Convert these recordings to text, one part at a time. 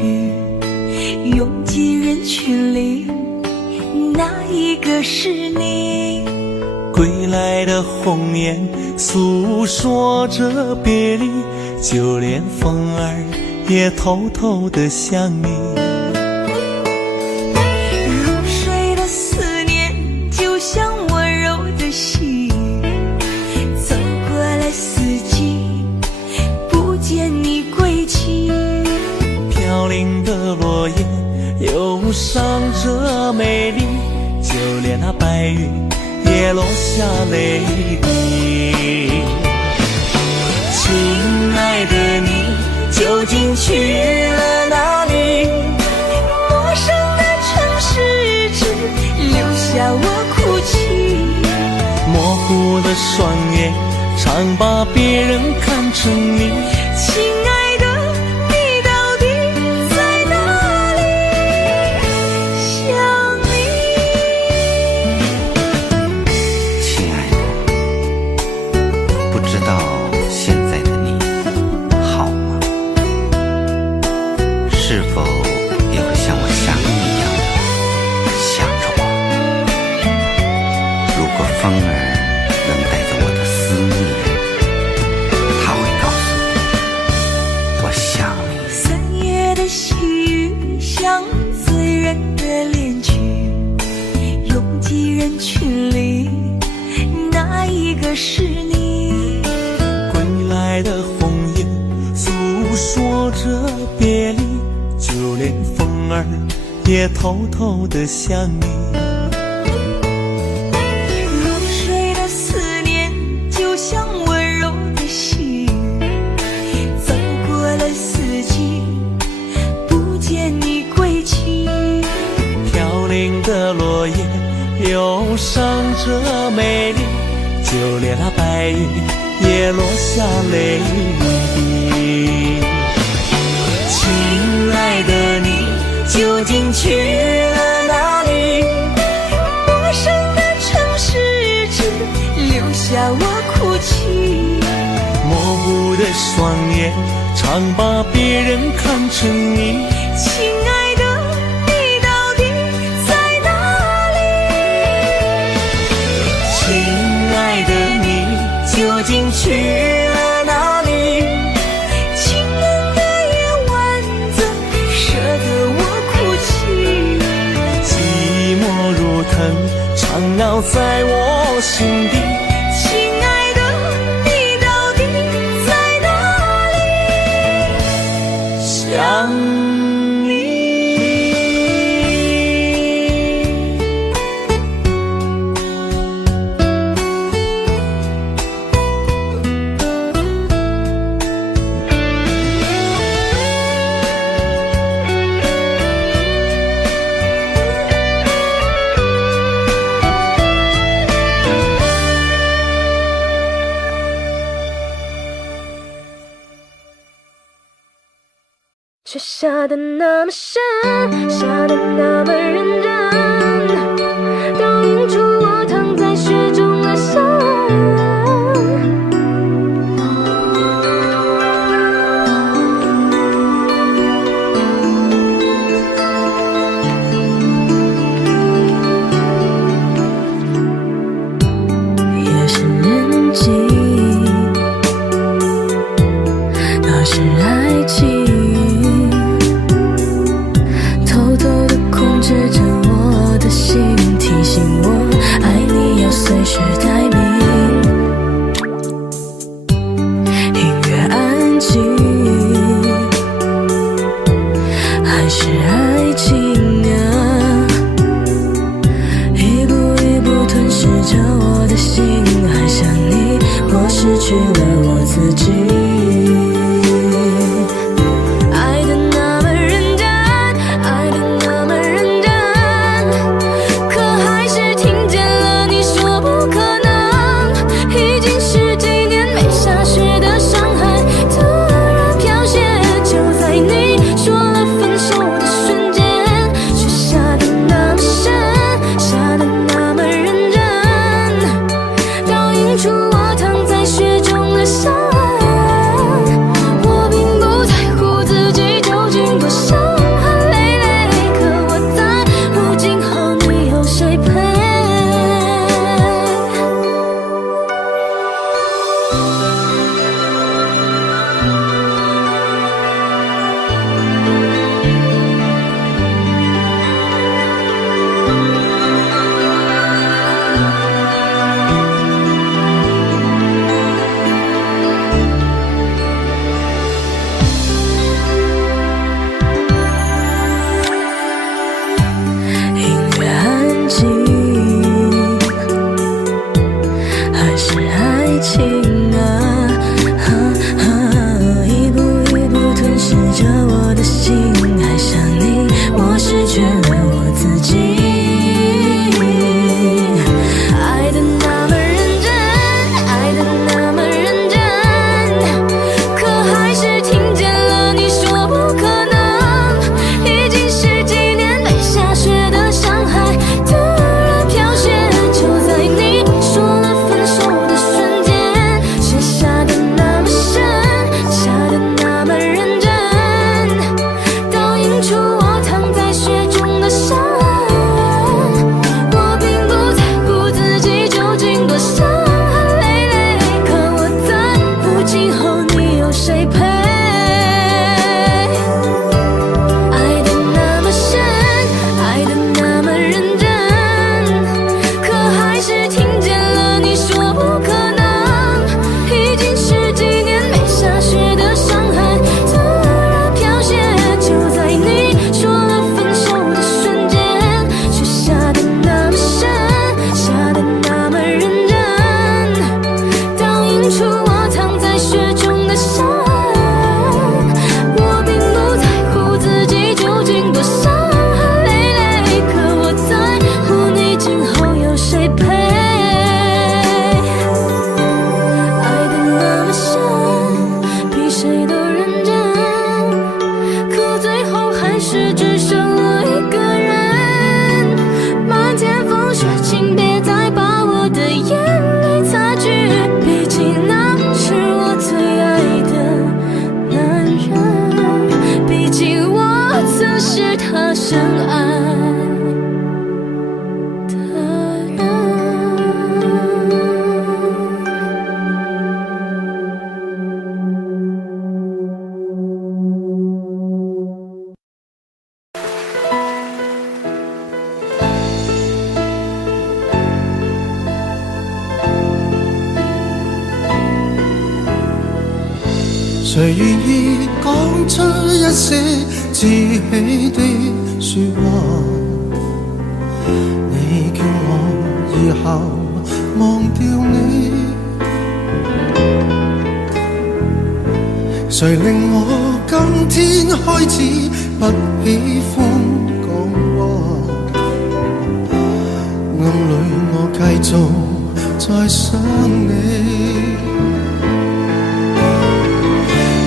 去，拥挤人群里，哪一个是你？归来的鸿雁诉说着别离，就连风儿也偷偷地想你。入睡的思念就像温柔的细雨，走过了四季，不见你归期。飘零的落叶忧伤着美丽，就连那白云也落下泪滴。亲爱的你究竟去了哪里？陌生的城市只留下我哭泣，模糊的双眼常把别人看成你。亲爱的你到底在哪里？想你。亲爱的，不知道现在的你好吗？是否也会像我想你一样的想着我？如果风儿能带走我的思念，它会告诉你我想你。三月的细雨像醉人的恋曲，拥挤人群里，哪一个是你？归来的鸿雁诉说着别离，就连风儿也偷偷地想你。入睡的思念就像温柔的细雨，走过了四季，不见你归期。飘零的落叶忧伤着美丽，就连那白云也落下泪滴。亲爱的你究竟去了哪里？陌生的城市只留下我哭泣，模糊的双眼常把别人看成你。亲爱的你到底在哪里？亲爱的你究竟去了哪里？清冷的夜晚怎舍得我哭泣？寂寞如藤缠绕在我心底。亲爱的你到底在哪里？想你。却下得那么深，下得那么认真，倒映出我躺在雪中的笑脸。夜深人静，那是爱情。指着我的心，提醒我爱你要随时待命。音乐安静，还是爱情啊？一步一步吞噬着我的心，爱上你，我失去了我自己。说了分手的时只剩我一个人。漫天风雪，请别再把我的眼泪擦去，毕竟那是我最爱的男人，毕竟我曾是他深爱的人。谁愿意讲出一些志气的说话？你叫我以后忘掉你，谁令我今天开始不喜欢讲话？暗里我继续在想你。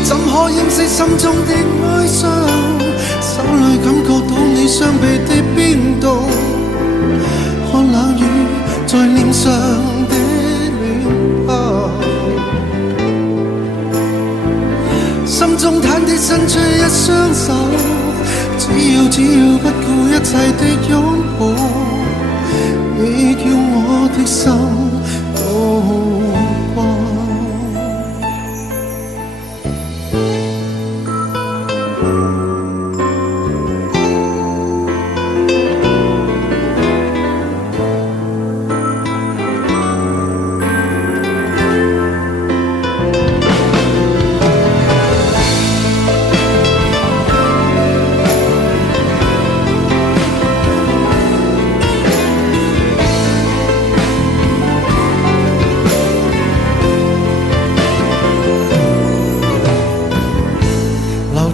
怎可掩饰心中的哀傷？手裏感覺到你雙臂的冰凍，看冷雨在臉上的亂拋，心中忐忑伸出一雙手，只要不顧一切的擁抱，你叫我的心都光。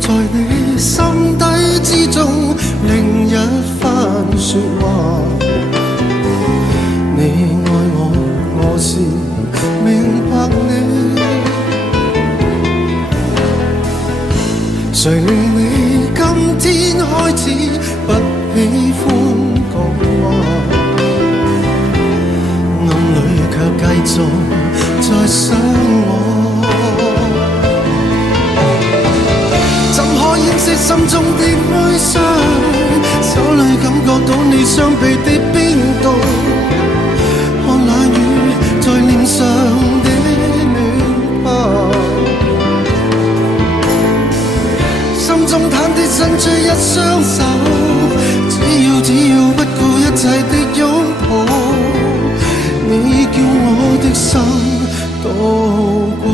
在你心底之中，另一番說話。你愛我，我是明白你。誰令你今天開始不喜歡講話？暗裏卻繼續在想我。掩飾心中的哀傷，手裏感覺到你雙臂的冰凍，看冷雨在臉上的亂拋，心中忐忑伸出一雙手，只要不顧一切的擁抱，你叫我的心都光。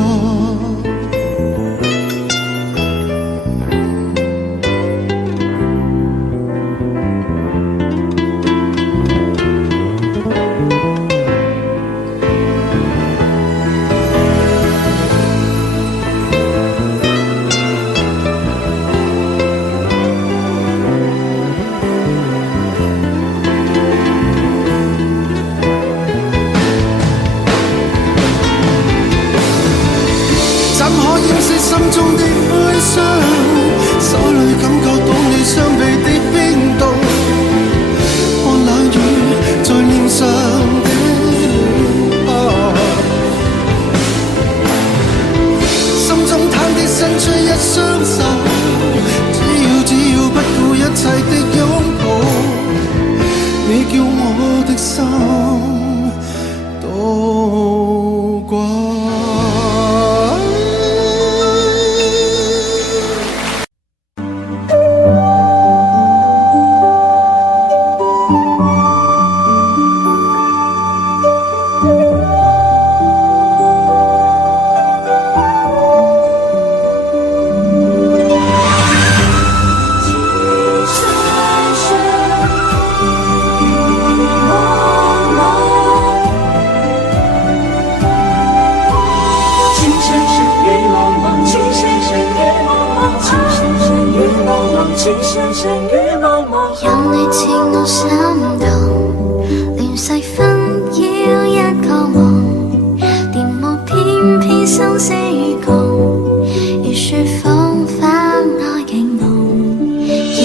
心中的哀傷，手裏感覺到你雙臂的冰凍，看冷雨在臉上的亂拋，心中忐忑伸出一雙手，只要不顧一切的擁抱，你叫我的心都光。有你似我心動，亂世紛擾一個夢，電幕偏偏生死與共，如雪風花愛景濃，然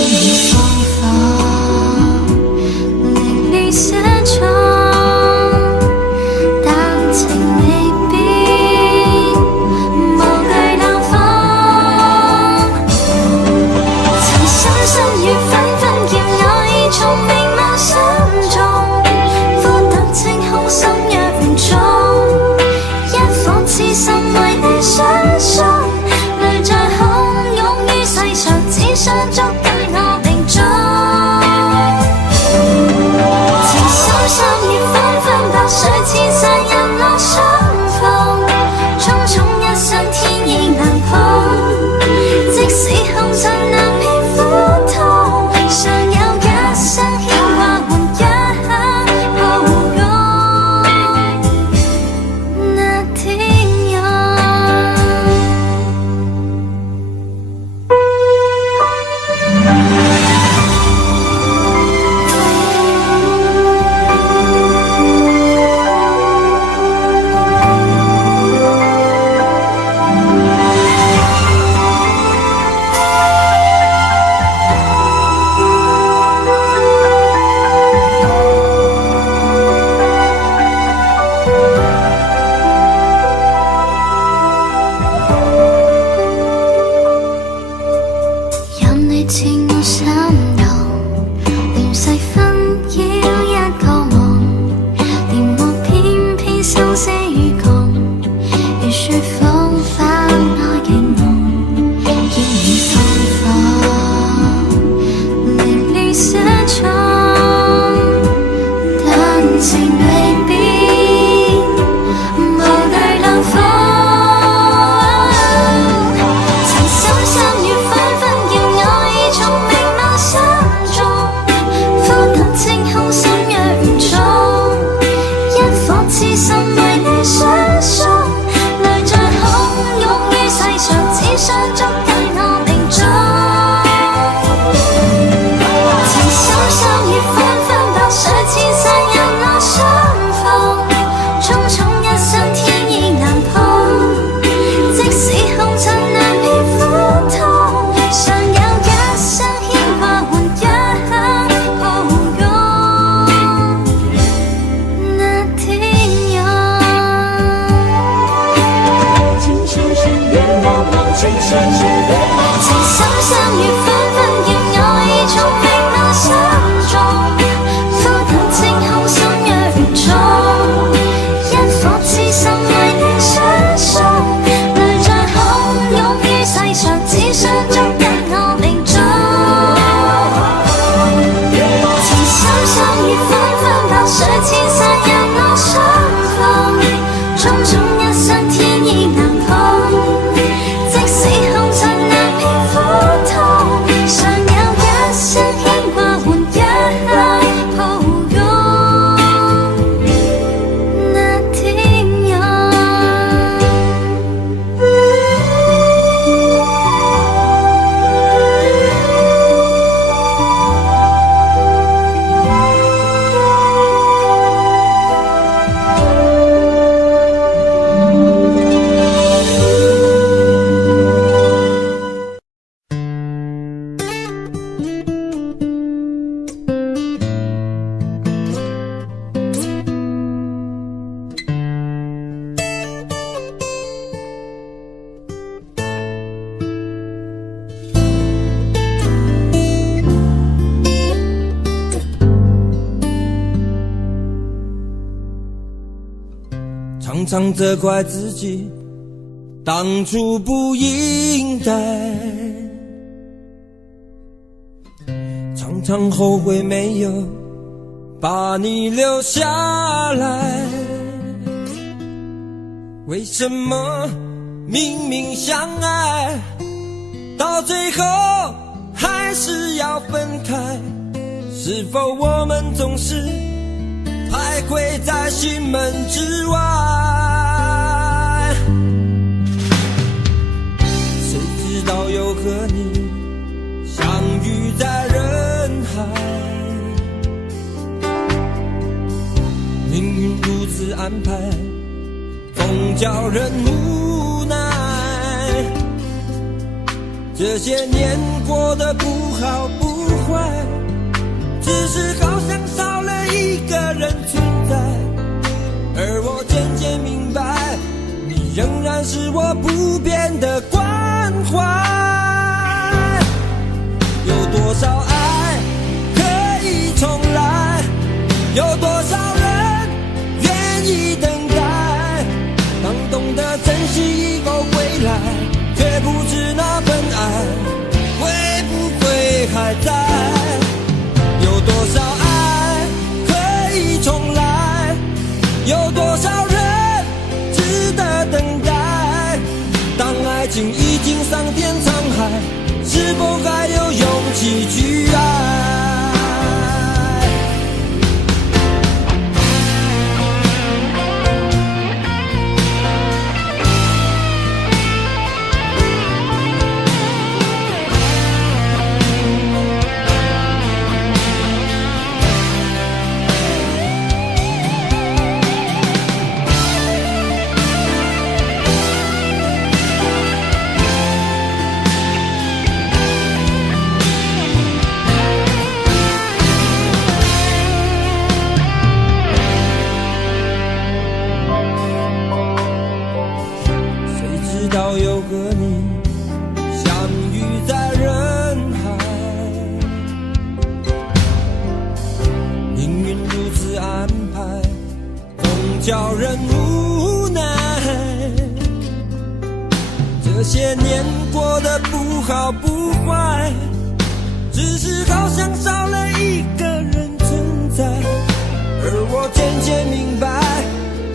常责怪自己当初不应该，常常后悔没有把你留下来。为什么明明相爱，到最后还是要分开？是否我们总是徘徊在心门之外？谁知道又和你相遇在人海，命运如此安排，总叫人无奈。这些年过得不好不坏，只是好像少了一个人存在。而我渐渐明白，你仍然是我不变的关怀。有多少爱可以重来，有多少人愿意等待。当懂得珍惜以后回来，却不知那份爱会不会还在。有多少爱可以重来，有多少人值得等待。当爱情已经桑田沧海，是否还有勇气去爱？叫人无奈，这些年过得不好不坏，只是好像少了一个人存在。而我渐渐明白，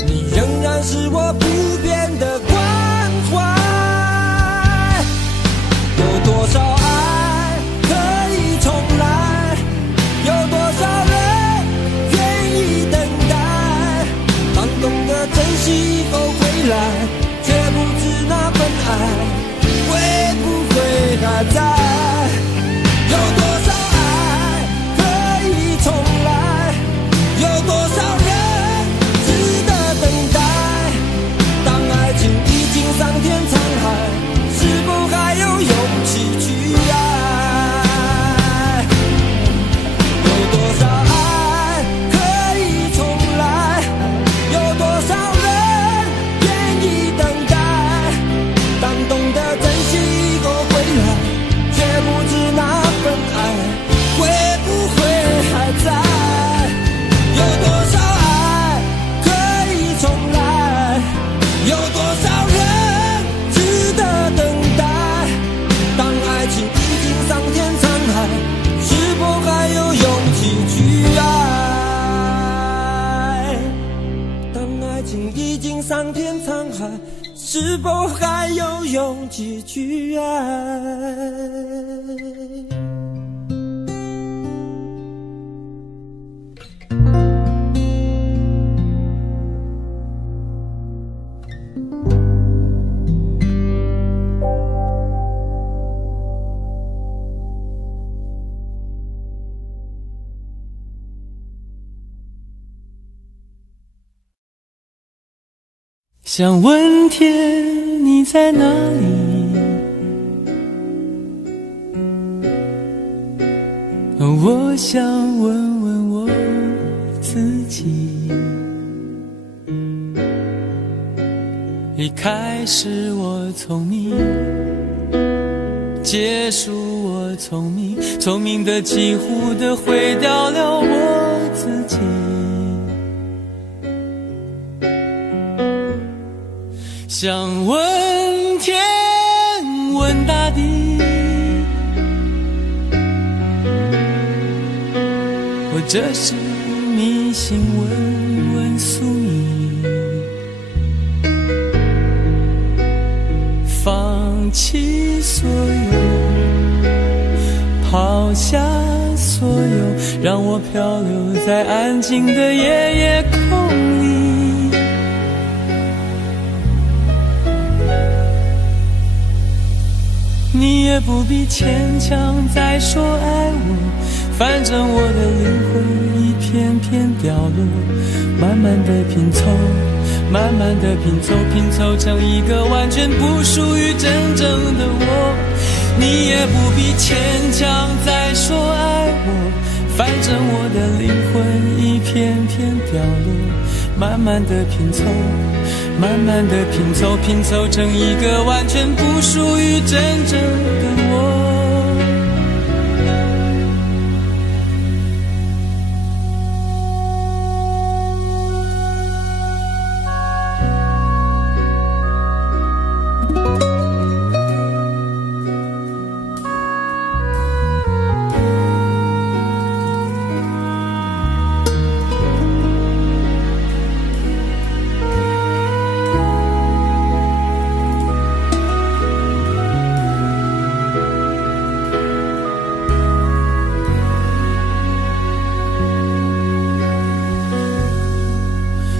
你仍然是我不变的关怀。有多少爱可以重来，有多少人愿意等待。当懂得珍惜以后回来，却不知那份爱会不会还在。有多少爱可以重来，有多少人值得等待。当爱情已经桑田沧海，是否还有勇气去爱？有多少爱可以重来，有多少人愿意等待。当懂得珍惜以后回来，却不知那份爱会不会还在。有多少爱可以重来，有多少人值得等待。当爱情已经桑田沧海，是否还有勇气去爱？当爱情已经桑田沧海，是否还有勇气去爱？想问天你在哪里，我想问问我自己。一开始我聪明，结束我聪明，聪明的几乎的毁掉了我自己。想问天问大地，或者是迷信问问宿命，放弃所有，抛下所有，让我漂流在安静的夜夜空里。你也不必牵强再说爱我，反正我的灵魂一片片掉落，慢慢的拼凑，慢慢的拼凑，拼凑成一个完全不属于真正的我。你也不必牵强再说爱我，反正我的灵魂一片片掉落，慢慢的拼凑，慢慢的拼凑，拼凑成一个完全不属于真正的我。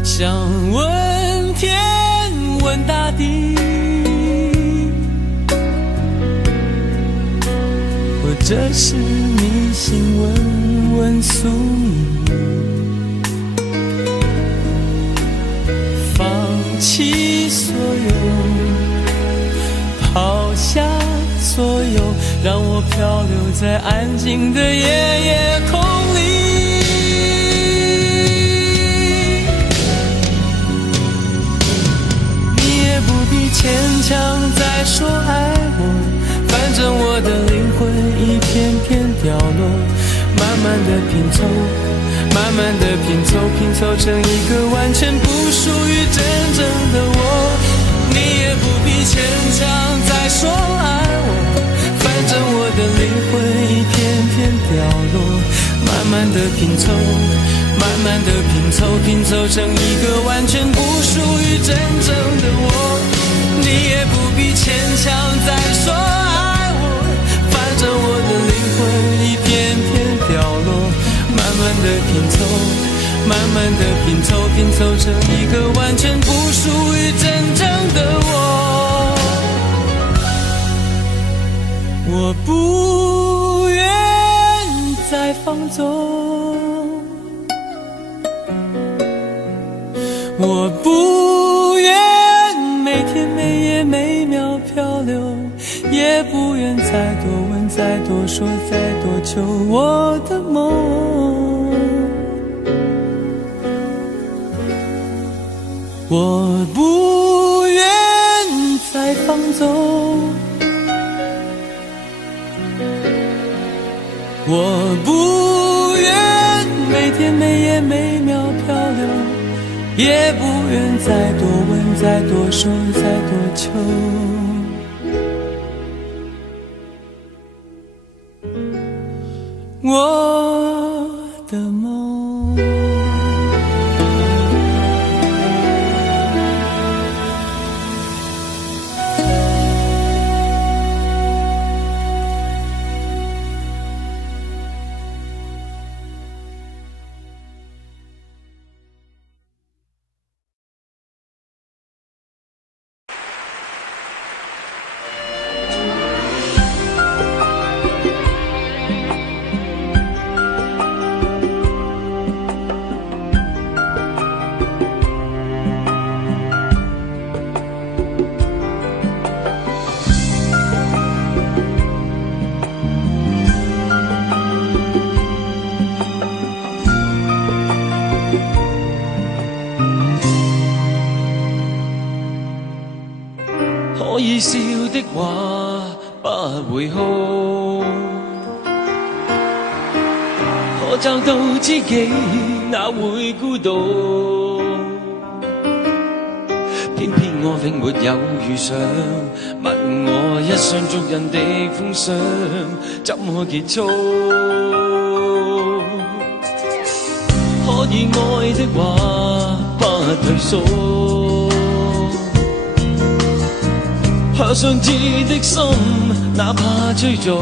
想问天问大地，或者是迷信问问宿命，放弃所有，抛下所有，让我漂流在安静的夜夜空里。牵强再说爱我，反正我的灵魂一片片掉落，慢慢的拼凑，慢慢的拼凑，拼凑成一个完全不属于真正的我。你也不必牵强再说爱我，反正我的灵魂一片片掉落，慢慢的拼凑，慢慢的拼凑，拼凑成一个完全不属于真正的我。你也不必牵强再说爱我，反正我的灵魂一片片掉落，慢慢的拼凑，慢慢的拼凑，拼凑成一个完全不属于真正的我。我不愿再放纵，我不愿每天每夜每秒漂流，也不愿再多问再多说再多求我的梦。我不愿再放纵，我不愿每天每夜每秒漂流，也不愿再多问再多说再多求我的梦。可以笑的话不會哭，可找到知己哪會孤獨，偏偏我永沒有遇上，問我一雙足印的風霜怎麼結束？可以愛的話不退縮，可想知的心哪怕追逐。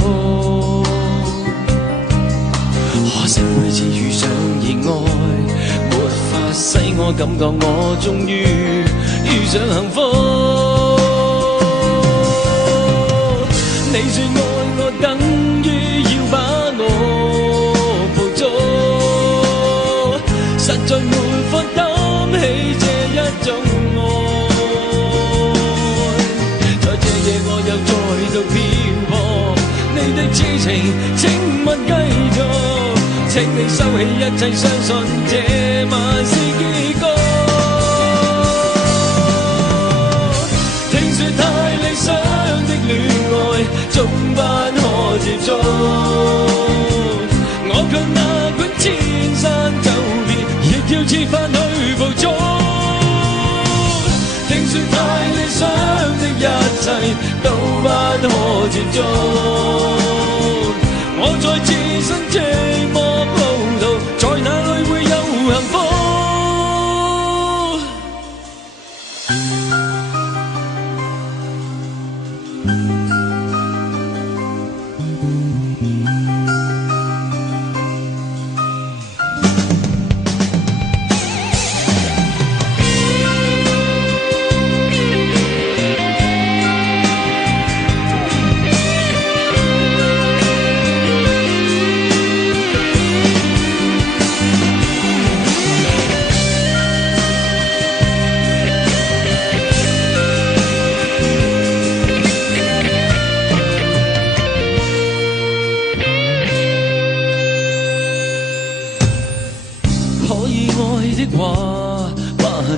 可惜每次遇上熱愛，沒法使我感覺我終於遇上幸福。你說愛我等於要把我捕捉，實在沒法擔起這一種愛。在這夜我又再度漂泊，你的痴情請勿繼續，請你收起一切，相信這晚是結局。聽說太理想的戀愛總不可接觸，我卻哪管千山走遍，亦要設法去捕捉。聽說太理想的一切都不可接觸，我在自身寂寞路途，在哪裏會有幸福？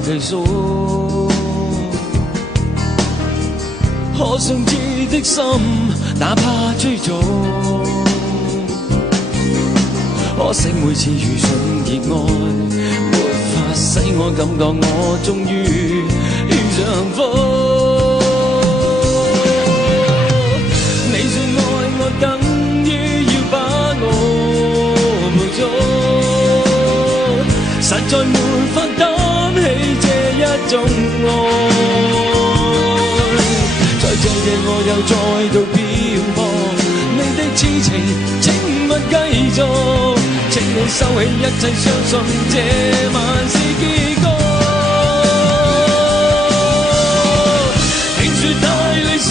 退縮，可想知的心哪怕追逐。可惜每次遇上熱愛，沒法使我感覺我終於遇上幸福。你說愛我等於要把我捕捉，實在沒法擔起這一種愛。在這夜我又再度漂泊，你的痴情請勿繼續，請你收起一切，相信這晚是結局。聽說太理想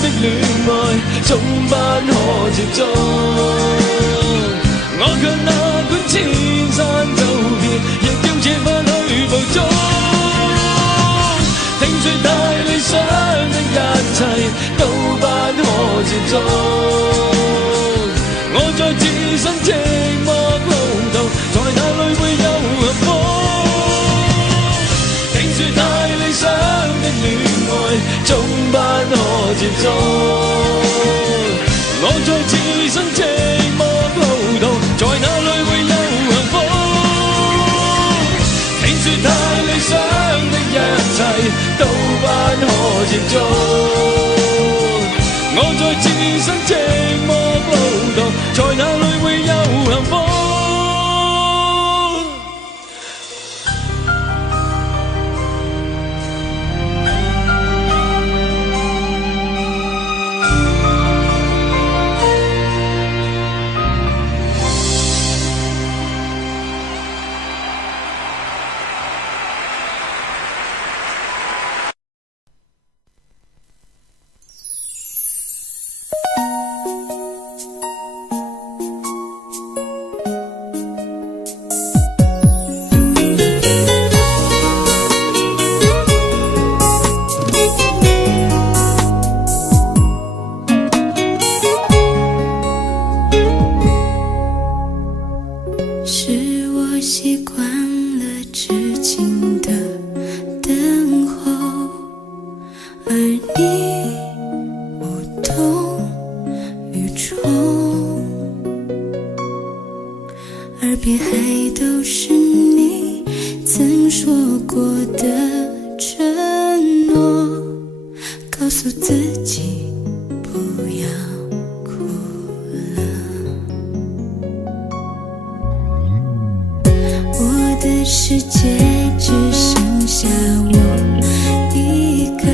的戀愛總不可接觸，我卻哪管千山走遍，亦要設法去捕捉。聽說太理想的一切都不可接觸，我在自身寂寞路途，在哪裏會有幸福？聽說太理想的戀愛總不可接觸，我在自身寂寞路途，在哪裏會有幸福？聽說太理想的一切都不可接觸，我在自身寂寞路途，在哪裏會有幸福？曾说过的承诺。诉自己不要哭了。我的世界只剩下我一个，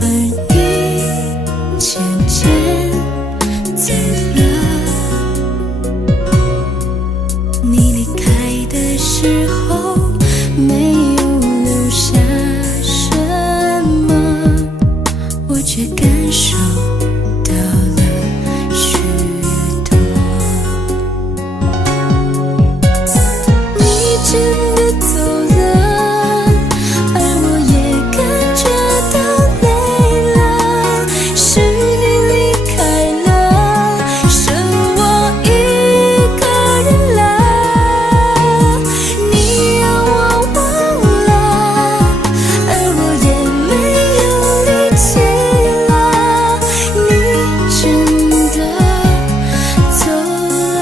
而你渐渐走了。你离开的时候没有留下什么，我却感受到了许多。你真的走了，而我也感觉到累了。是你离开了，剩我一个人了。你让我忘了，而我也没有力气了。你真的走了。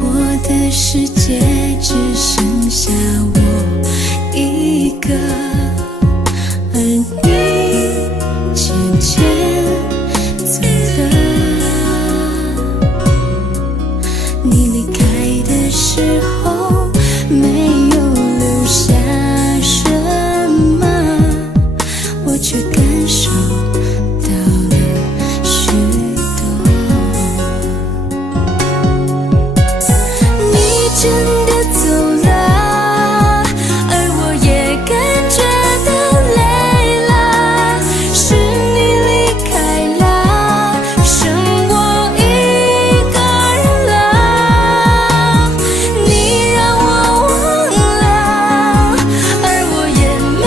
我的世界只剩下我一个，而你渐渐走了。你离开的时候没有留下什么，我却感受到了许多。你真的走了，而我也感觉到累了。是你离开了，剩我一个人了。你让我忘了，而我也没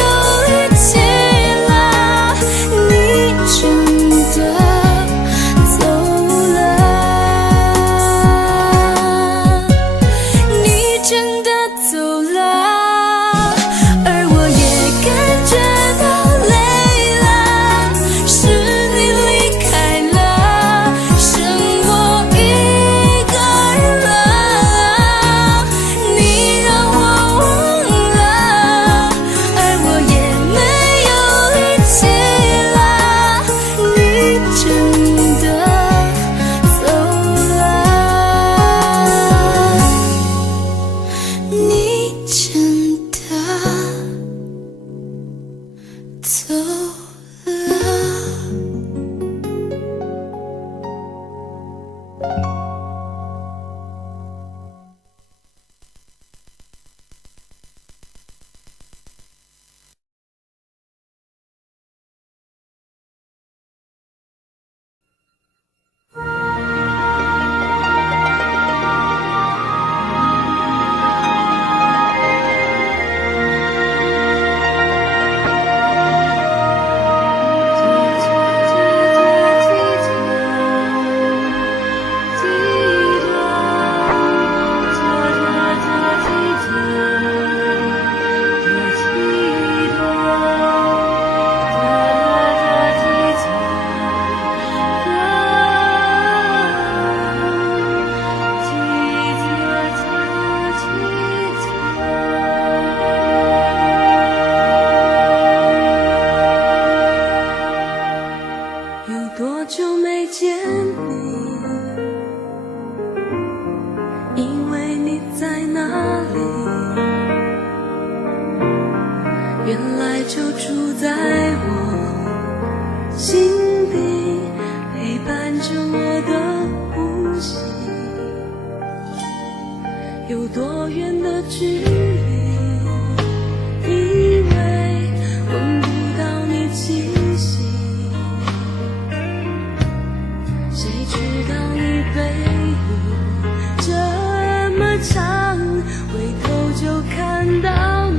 有力气了。你真的走了。你真的走了，而我也感觉到累了。是你离开了，剩我一个人了。你让我忘了，而我也没有力气了。你真的走了。你真的走了。有多久没见你？因为你在哪里？原来就住在我心里，陪伴着我的呼吸。有多远的距离？以为闻不到你气息。谁知道你背影这么长，回头就看到你。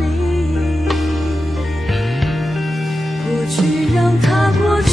过去让它过去，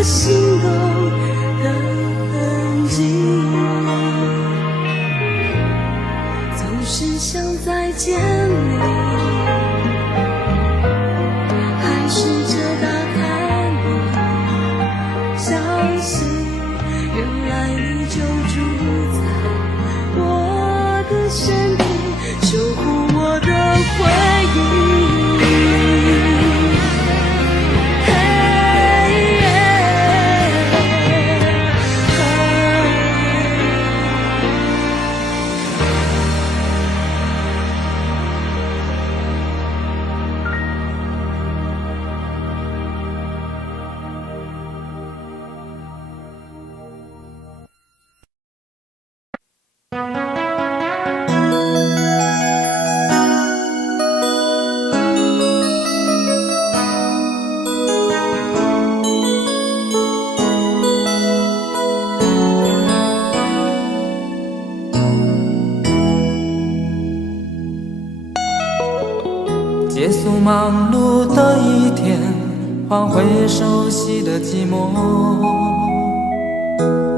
我心动的痕迹，总是想再见你，还试着打开你消息，原来你就住在我的身边，守护我的回忆。结束忙碌的一天，换回熟悉的寂寞，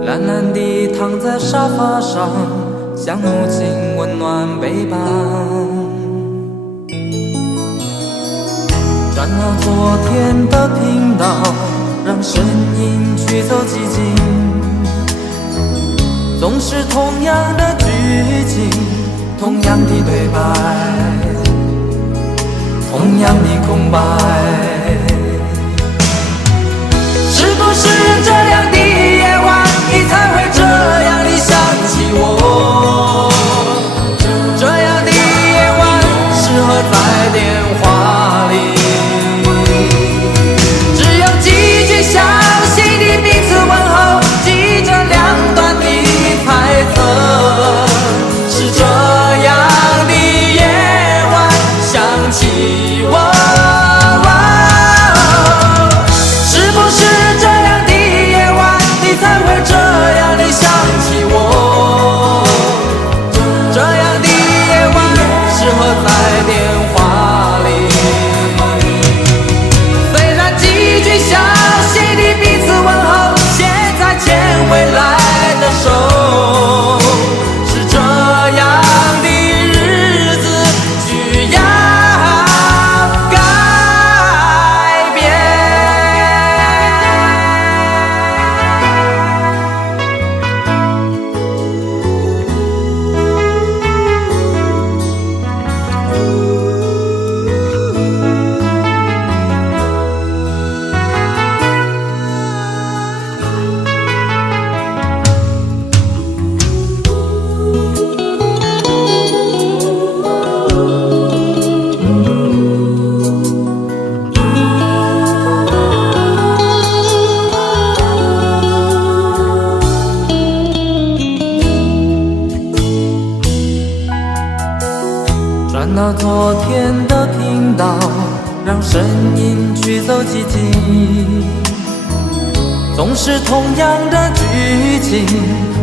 懒懒地躺在沙发上，像母亲温暖背膀。转到昨天的频道，让声音驱走寂静，总是同样的剧情，同样的对白，同样的空白。是不是这样的夜晚，你才会这样地想起我？这样的夜晚适合在电话里，只有几句小心的彼此问候，记着两端的猜测。是这样的夜晚想起我，是不是这样的夜晚，你才会这样地想起我？这样的夜晚适合在电话里，虽然几句小心的彼此问候，现在牵未来的手，是这样的日子需要改变。转到昨天的频道，让声音驱走寂静，总是同样的剧情，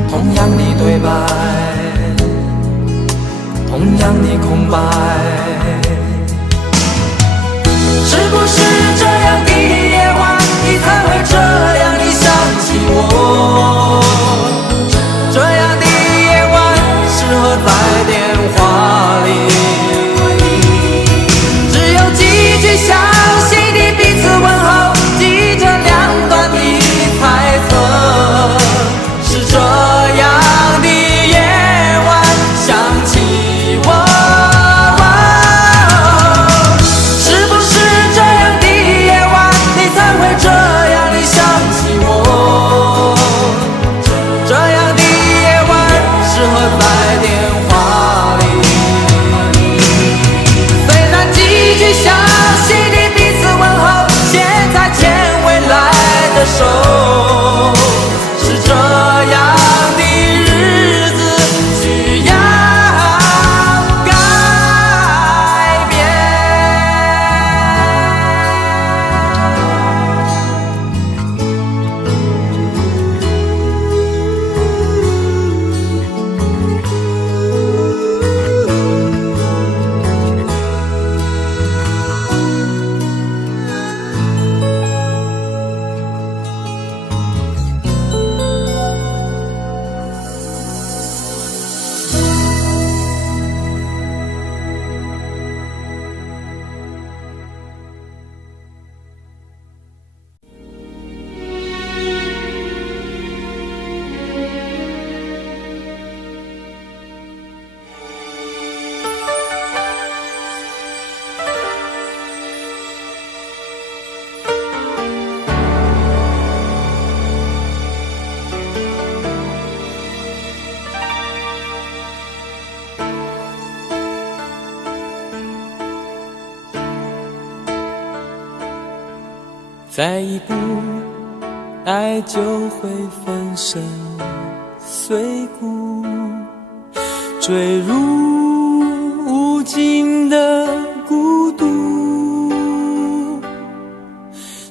同样的对白，同样的空白。是不是这样的夜晚，你才会这样地想起我？这样的夜晚适合在电话里，只有几句小心的彼此问候，记着两端的猜测。是这样的夜晚想起我，是不是这样的夜晚，你才会这样地想起我？这样的夜晚适合在电话里，虽然几句小心的彼此问候，现在牵未来的手，是这样的日子需要改变。再一步，爱就会粉身碎骨，坠入无尽的孤独。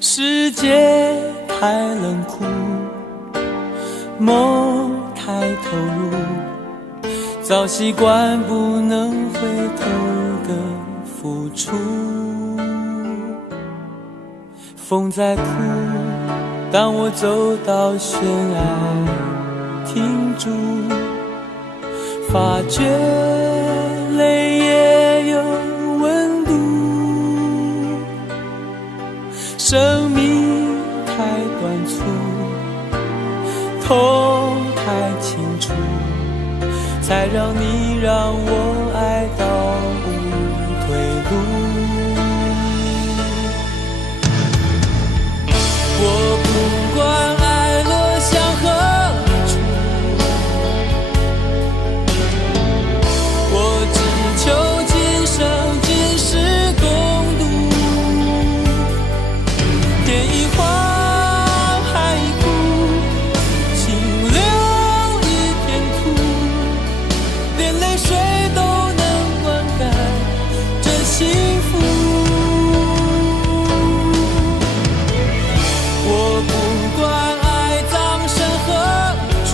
世界太冷酷，梦太投入，早习惯不能回头的付出。风在哭，当我走到悬崖停住，发觉泪也有温度。生命太短促，痛太清楚，才让你让我爱到无退路。我不管爱落向何处，我只求今生今世共度。天一荒，海一枯，心留一片土，连泪水都能灌溉这幸福。我不管爱葬身何处，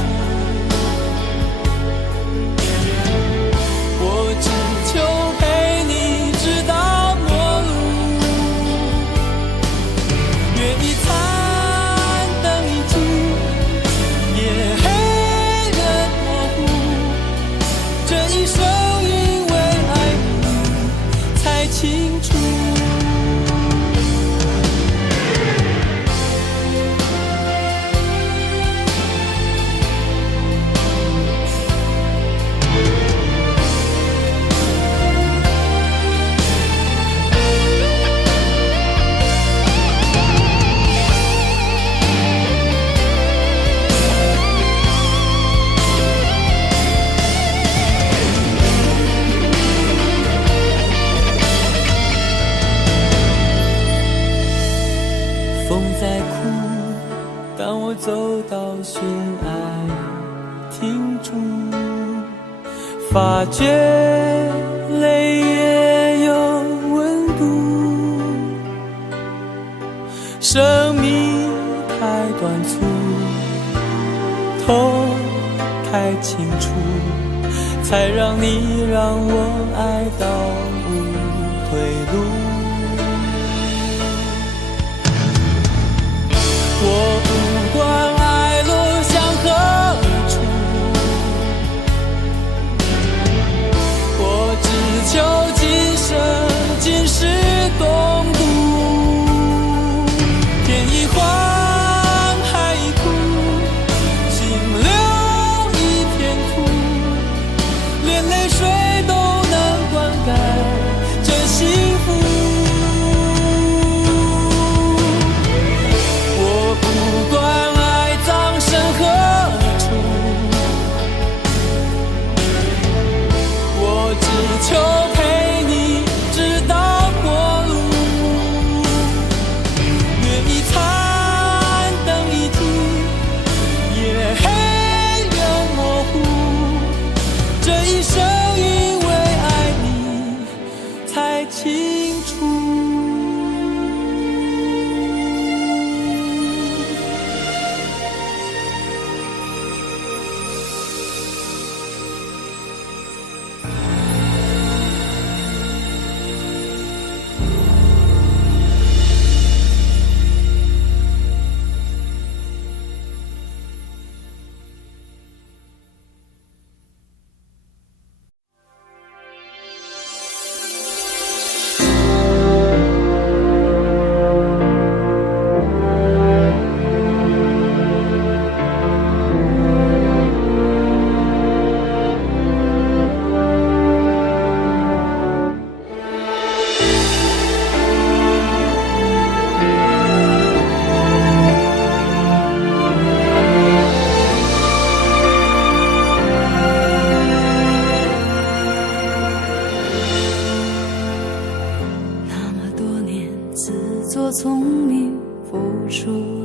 我只求陪你直到末路。月一残，灯一尽，夜黑人模糊，这一生因为爱你才清楚。风在哭，当我走到悬崖停住，发觉泪也有温度。生命太短促，痛太清楚，才让你让我爱到无退路。我不管爱落向何处，我只求今生今世共度。天一荒，海一枯，心留一片土，连泪水都能灌溉这幸福。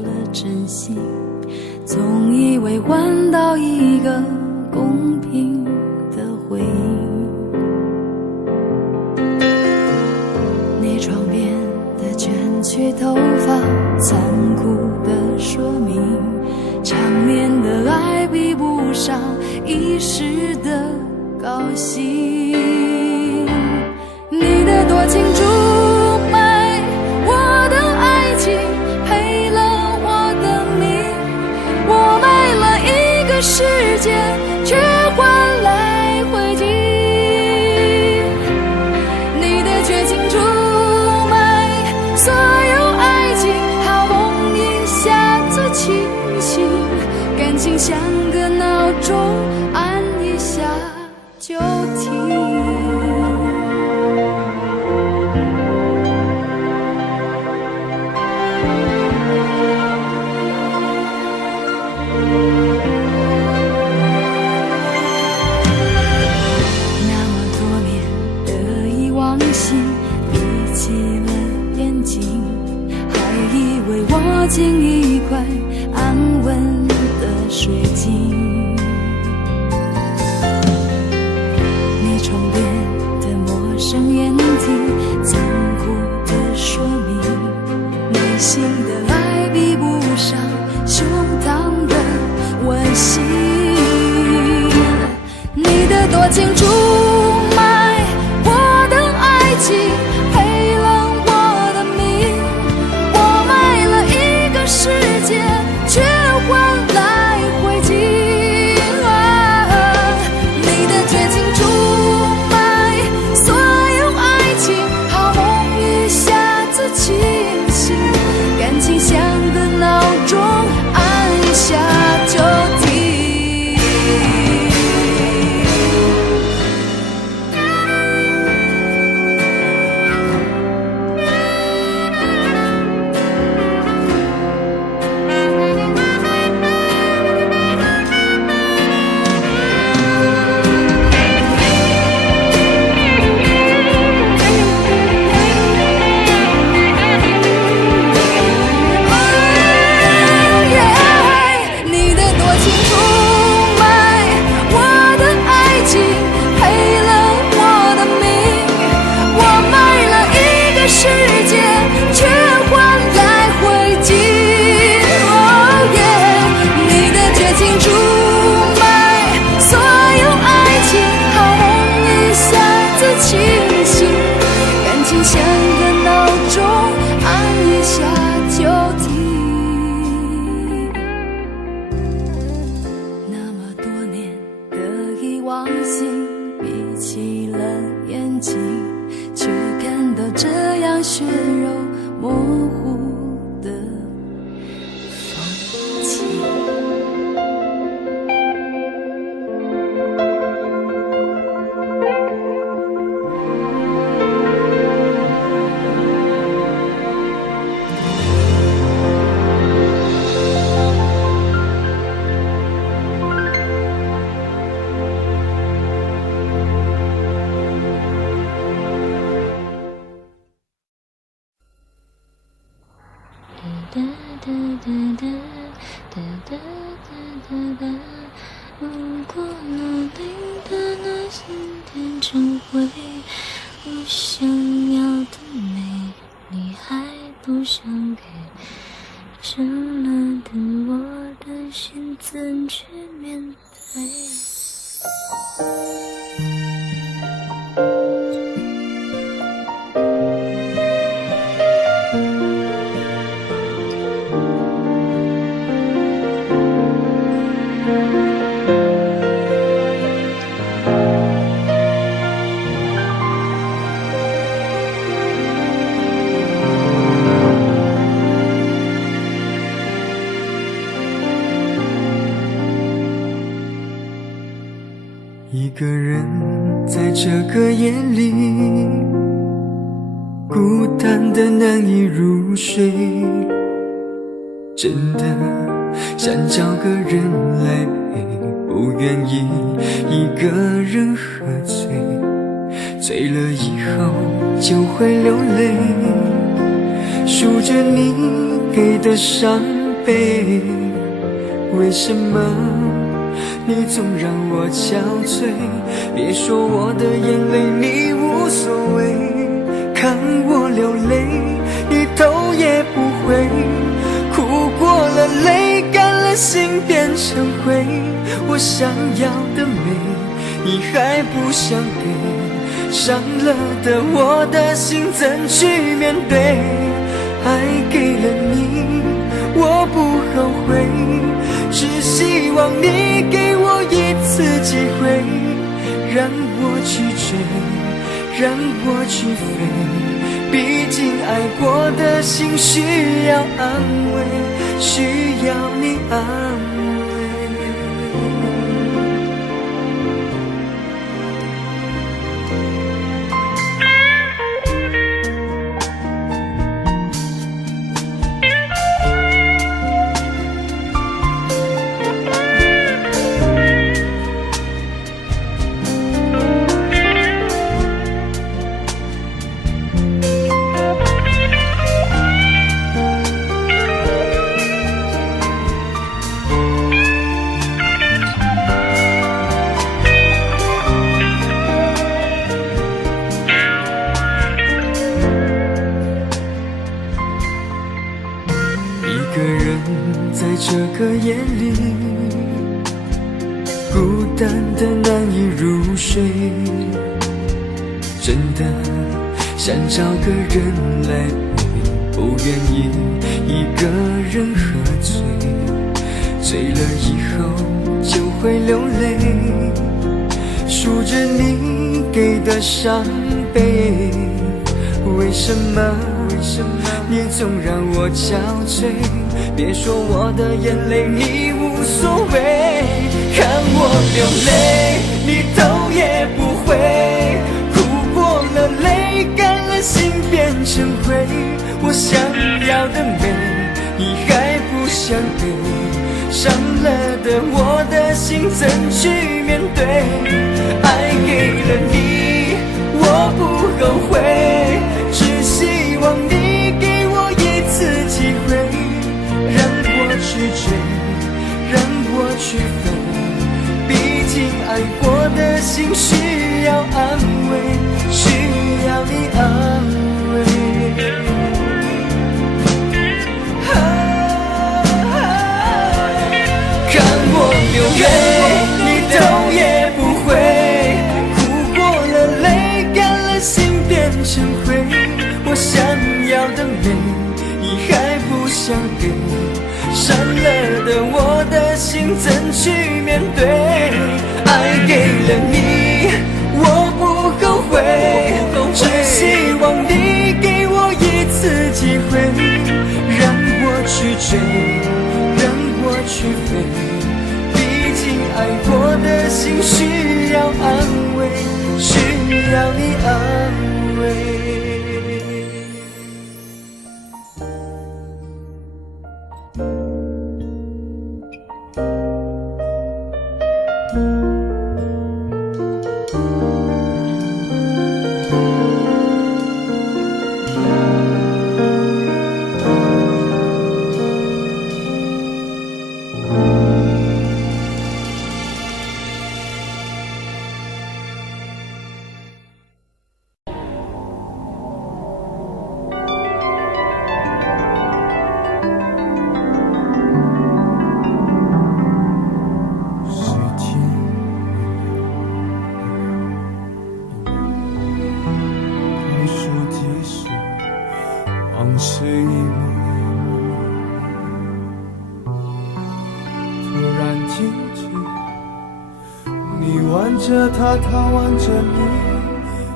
了真心，总以为换到一个公平的回应。你床边的卷曲头发，残酷的说明，长年的爱比不上一时的高兴。你的多情注卖我的爱情，赔了我的命，我卖了一个世界，却换来灰烬。你的绝情出卖所有爱情，好梦一下子清醒，感情像个闹钟，按一下就停。握紧一块安稳的水晶，你床边的陌生眼睛，残酷的说明，内心的爱比不上胸膛的温馨。你的多情出卖我的爱情，赔了我的命，我卖了一个世界，却换来灰烬。你的绝情出卖所有爱情，好梦一下子清醒，感情像个闹钟，按一下就停。血肉模糊的风景。如果努力的那些天成灰，我想要的美，你还不想给，真了的我的心怎去面对？一个人在这个夜里，孤单的难以入睡，真的想找个人来陪，不愿意一个人喝醉，醉了以后就会流泪，数着你给的伤悲，为什么你总让我憔悴？别说我的眼泪你无所谓，看我流泪你头也不回，哭过了泪干了心变成灰，我想要的美你还不想给，伤了的我的心怎去面对？爱给了你我不后悔，只希望你给我一次机会，让我去追，让我去飞，毕竟爱过的心需要安慰，需要你安慰。一个人在这个夜里，孤单的难以入睡，真的想找个人来陪，不愿意一个人喝醉，醉了以后就会流泪，数着你给的伤悲，为什么你总让我憔悴？别说我的眼泪你无所谓，看我流泪你头也不回，哭过了泪干了心变成灰，我想要的美你还不想给，伤了的我的心怎去面对？爱给了你我不后悔，只希望你给我一次机会，让我去追，让我去飞，毕竟爱过的心需要安慰，需要你安慰。看我流泪你头也不回，哭过了泪干了心变成灰，我想要的美你还不想给，伤了的我的心怎去面对？爱给了你我不后悔，只希望你给我一次机会，让我去追，让我去飞，毕竟爱过的心需要安慰，需要你安慰。往事一幕突然静止，你挽着他，他挽着你，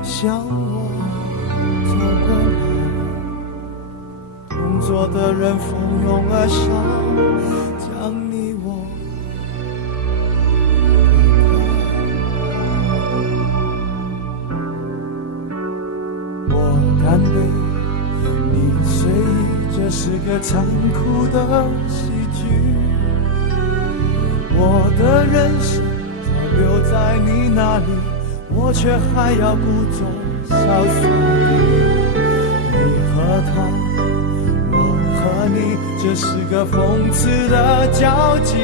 向我走过来，同桌的人蜂拥而上，将你我隔开。我干杯，你随意，这是个残酷的喜剧。我的人生早留在你那里，我却还要故作潇洒地。你和他，我和和你，这是个讽刺的交集。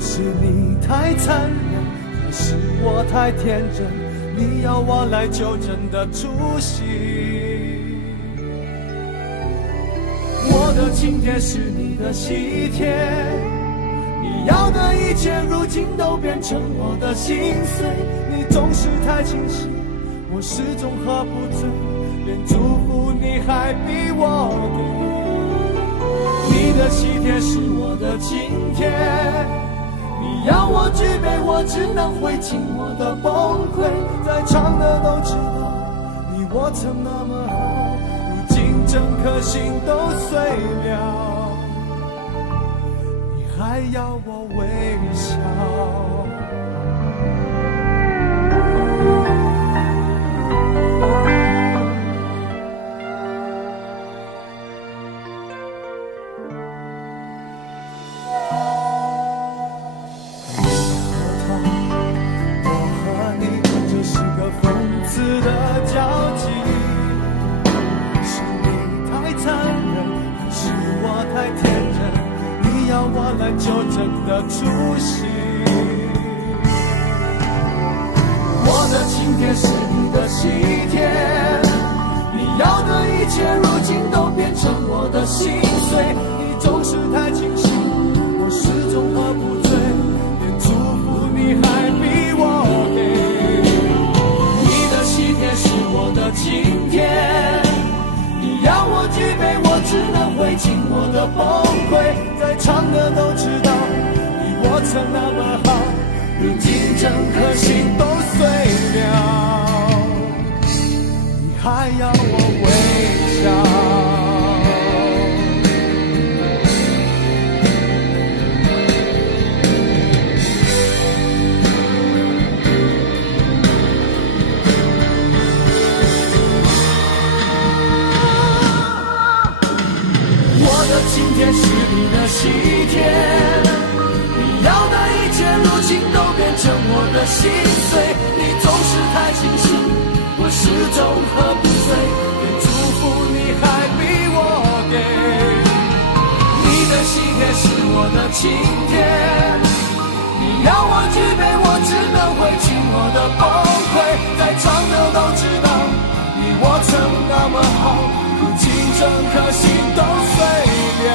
是你太残忍，还是我太天真？你要我来纠正的出息。我的请帖是你的喜帖，你要的一切如今都变成我的心碎。你总是太清醒，我始终喝不醉，连祝福你还逼我给。你的喜帖是我的请帖，你要我举杯，我只能会尽我的崩溃。在场的都知道，你我曾那么好，如今整颗心都碎了，你还要我微笑。纠正的出息，我的请帖是你的喜帖，你要的一切如今都变成我的心碎。你总是太清醒，我始终喝不醉，连祝福你还逼我给。你的喜帖是我的请帖，你要我举杯，我只能会尽我的崩溃。在场的都知道，你我曾那么好，如今整颗心都碎了，你还要我微笑。今天是你的喜帖，你要的一切如今都变成我的心碎。你总是太清醒，我始终喝不醉，连祝福你还逼我给。你的喜帖是我的请帖，你要我举杯，我只能会尽我的崩溃。在场的都知道，你我曾那么好，如今整颗心都碎了，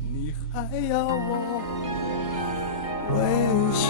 你还要我微笑。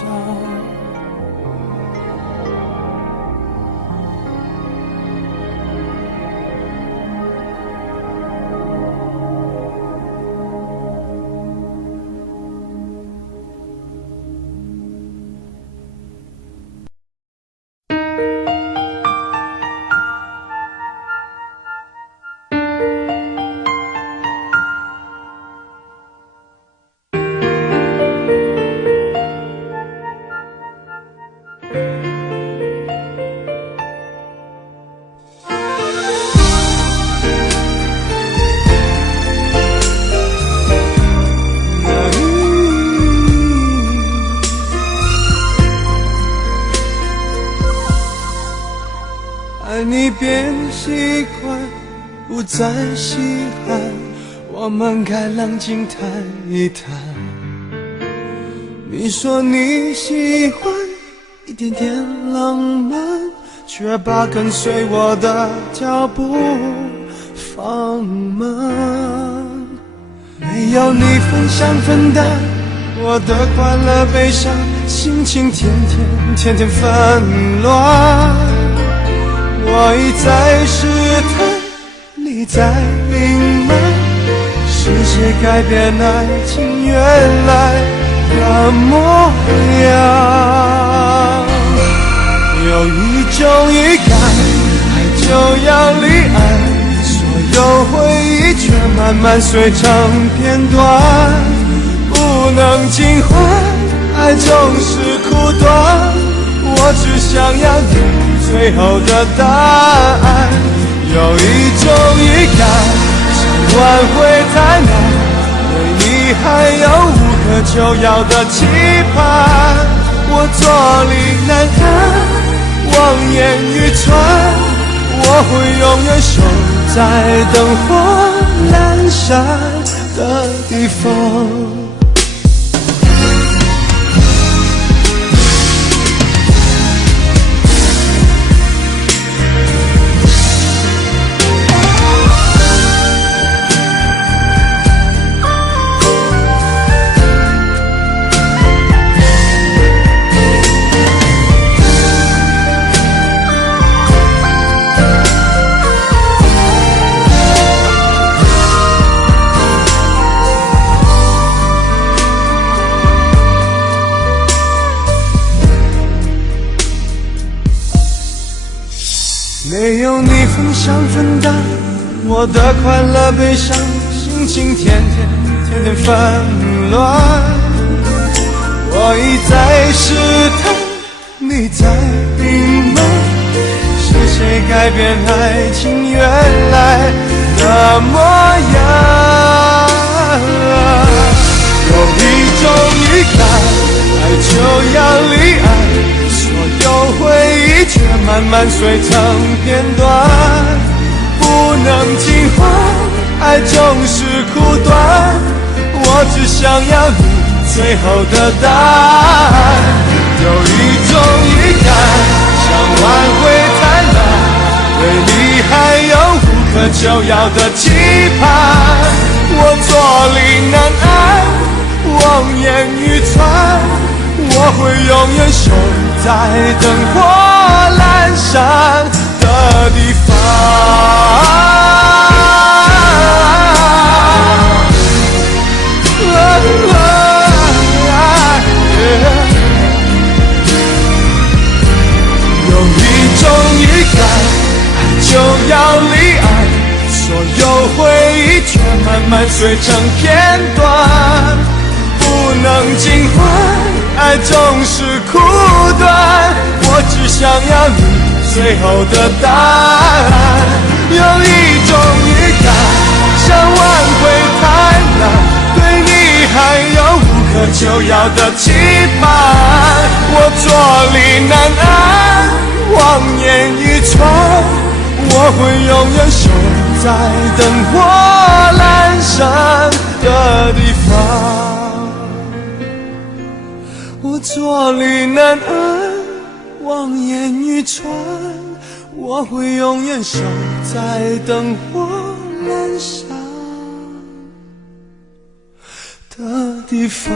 你变习惯，不再稀罕，我们该冷静谈一谈。你说你喜欢一点点浪漫，却把跟随我的脚步放慢。没有你分享分担我的快乐悲伤，心情天天纷乱。我一再试探，你在隐瞒，世界改变，爱情原来的模样。有一种预感，爱就要离岸，所有回忆却慢慢碎成片段，不能尽欢，爱总是苦短。我只想要你最后的答案。有一种预感，想挽回太难，对你还有无可救药的期盼。我坐立难安，望眼欲穿，我会永远守在灯火阑珊的地方。没有你分享分担我的快乐悲伤，心情天天纷乱。我一再试探，你在隐瞒，是谁改变爱情原来的模样？有一种预感，爱就要离岸，所有回忆却慢慢碎成片段，不能尽欢，爱总是苦短，我只想要你最后的答案。有一种预感，想挽回贪婪，对你还有无可救药的期盼，我坐立难安，望眼欲穿，我会永远守在灯火阑珊的地方。有一种预感，爱就要离岸，所有回忆却慢慢碎成片段，不能尽欢，爱总是苦短，我只想要你最后的答案。有一种预感，想挽回太难，对你还有无可救药的期盼，我坐立难安，望眼欲穿，我会永远守在灯火阑珊的地方。我坐立难安，望眼欲穿，我会永远守在灯火阑珊的地方。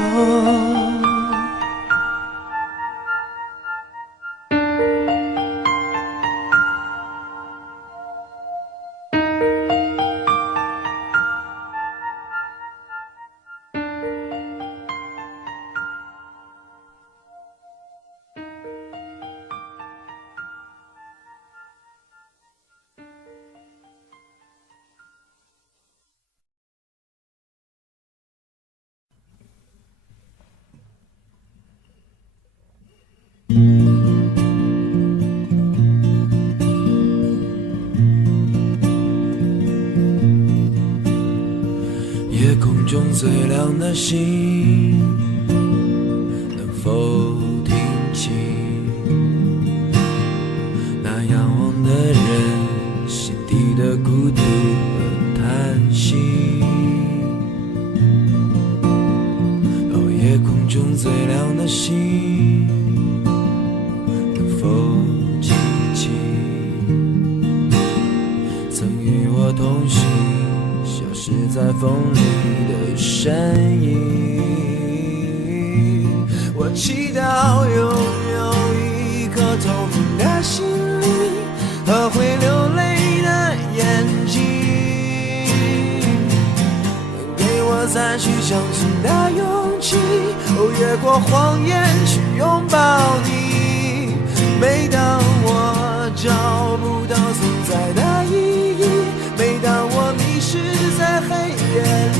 夜空中最亮的星，能否听清那仰望的人心底的孤独和叹息？哦，夜空中最亮的星，能否记起曾与我同行消失在风里的身影？我祈祷拥有一颗透明的心灵和会流泪的眼睛，能给我再去相信的勇气，越过谎言去拥抱你。每当我找不到存在的意义，每当我迷失在黑夜里，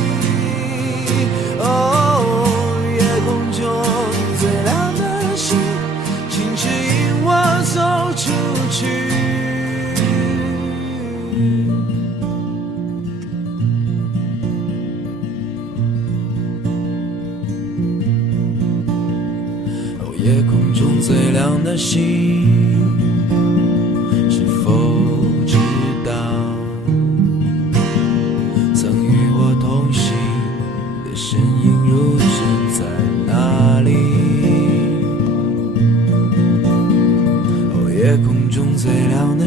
哦，夜空中最亮的星，请指引我走出去。哦，夜空中最亮的星，是否知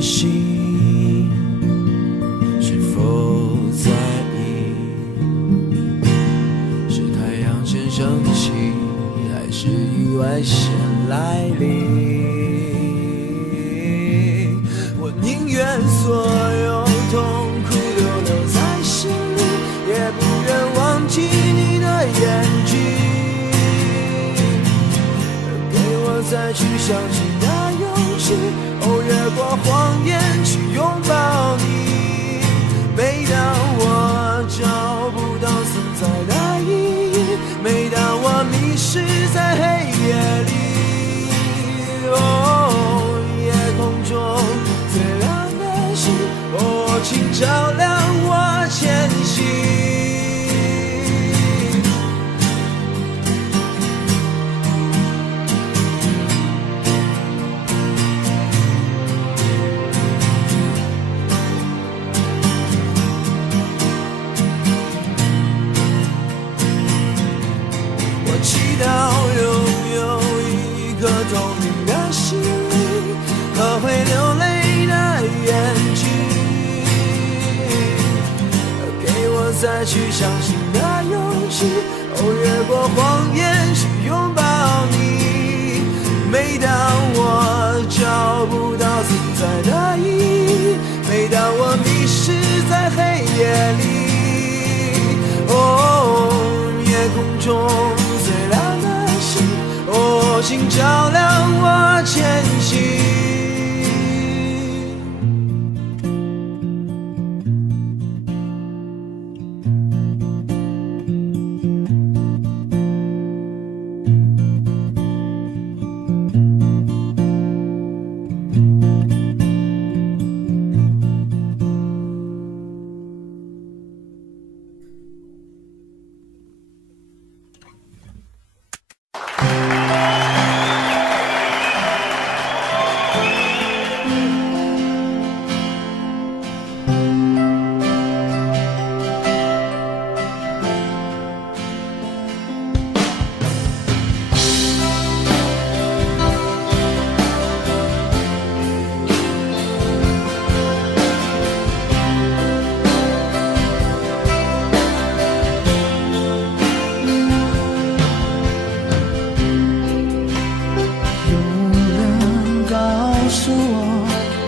心是否在意？是太阳先升起，还是意外先来临？我宁愿所有痛苦都留在心里，也不愿忘记你的眼睛。给我再去相信的勇气，越过谎言去拥抱你。每当我找不到存在的意义，每当我迷失在黑夜里，夜空中最亮的星，请照亮我前行。祈祷拥有一颗透明的心灵和会流泪的眼睛，给我再去相信的勇气，越过谎言去拥抱你。每当我找不到存在的意义，每当我迷失在黑夜里，夜空中请照亮我前行。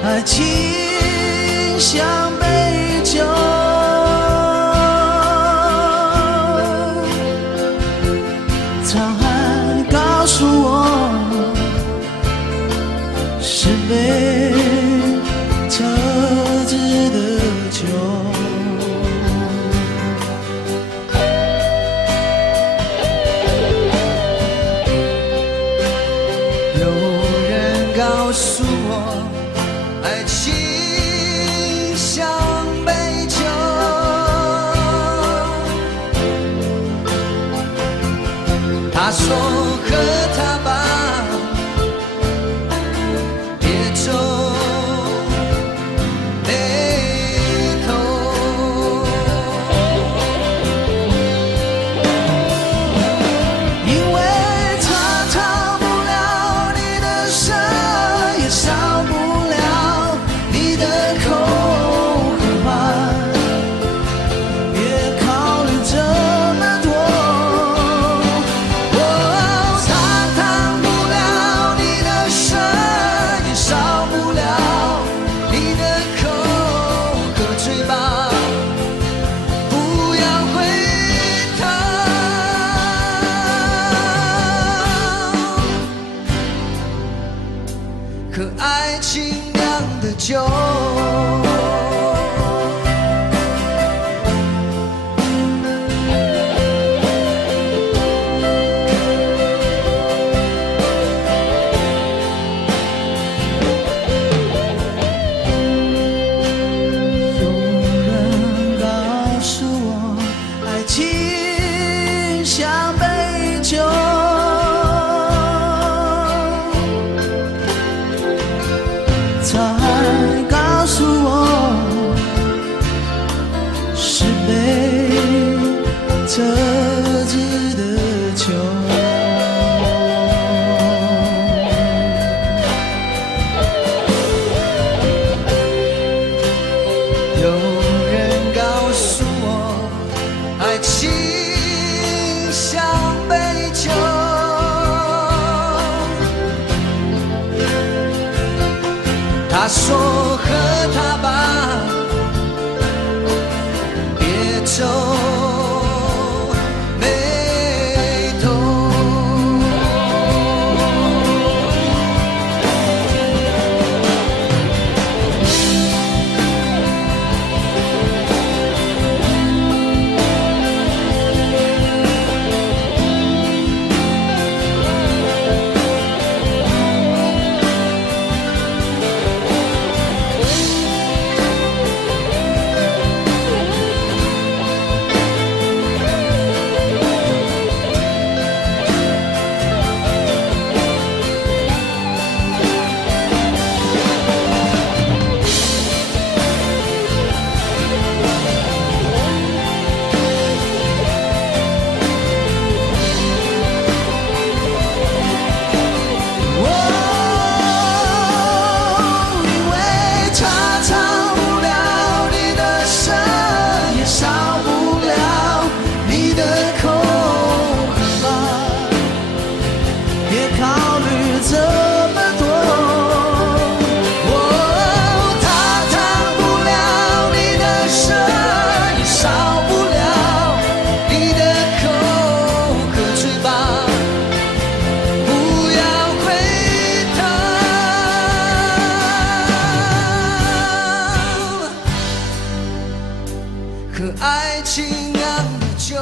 爱情像杯酒，沧海告诉我是杯特制的酒。有人告诉我爱情像杯酒，他说喝它吧，别皱眉头，因为它逃不了你的身，也少不了你的口和花，别考虑这么多。它烫不了你的身，也少不了你的口和嘴巴，不要回头。可爱情酿的酒，有人告诉我爱情像杯酒，沧海告诉我是杯特制的酒。和爱情酿的酒。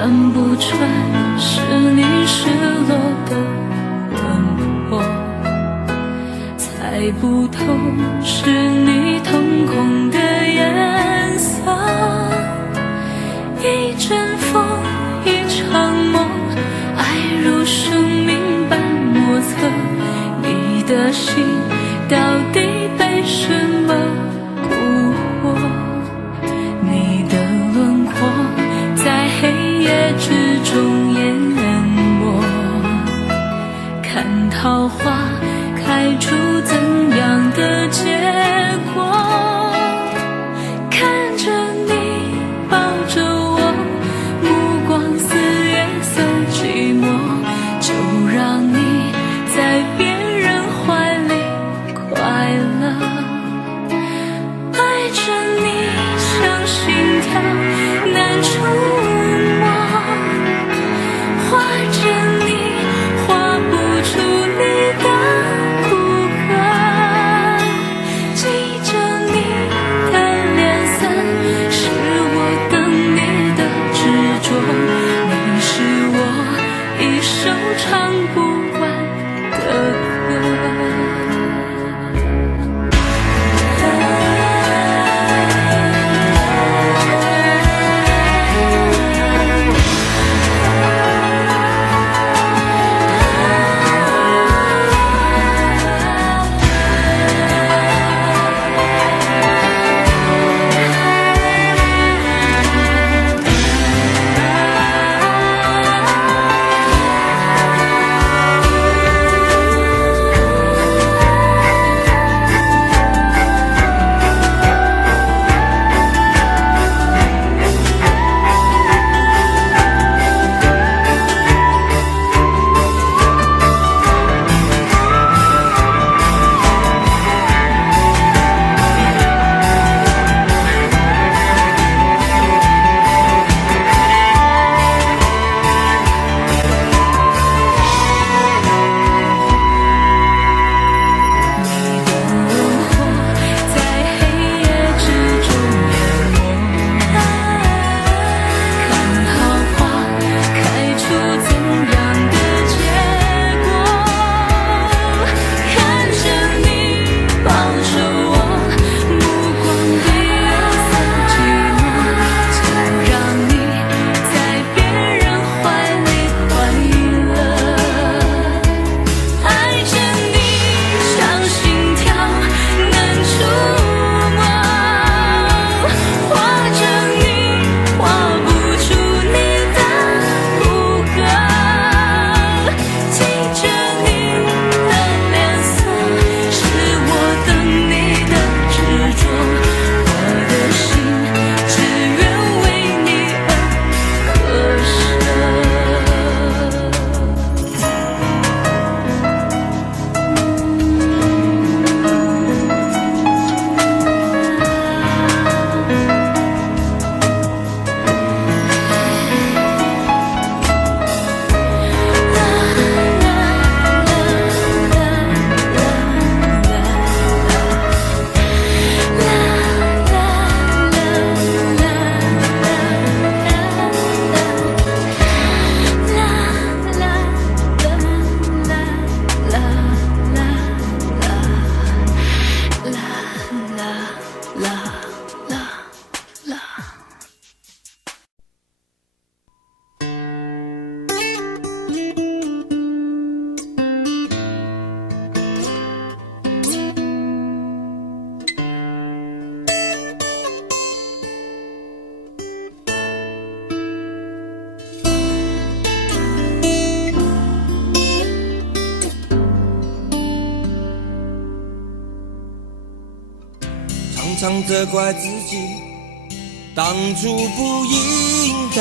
看不穿是你失落的轮廓，猜不透是你瞳孔的颜色。一阵风，一场梦，爱如生命般莫测。你的心到底被什么蛊惑？你的轮廓在黑夜之中淹没，看桃花开出怎样的结果？看着你抱着我，目光似月色寂寞，就让你在别人怀里快乐。爱着你像心跳难触摸，画着你画不出你的骨骼，记着你的脸色，是我等你的执着。你是我一首唱不完的歌。常责怪自己当初不应该，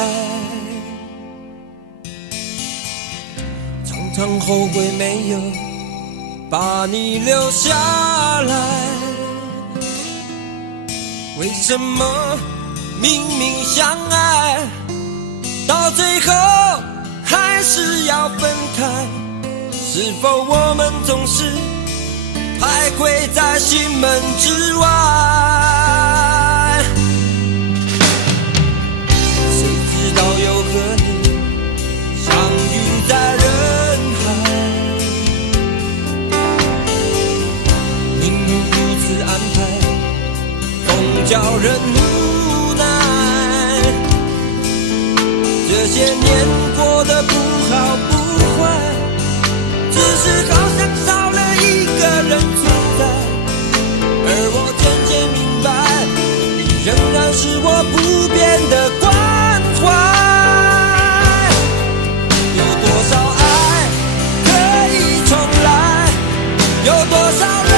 常常后悔没有把你留下来。为什么明明相爱，到最后还是要分开？是否我们总是徘徊在心门之外？谁知道又和你相遇在人海，命运如此安排，总叫人无奈。这些年过得不好不坏，只是好像少了一个人存在，而我渐渐明白，你仍然是我不变的关怀。有多少爱可以重来，有多少人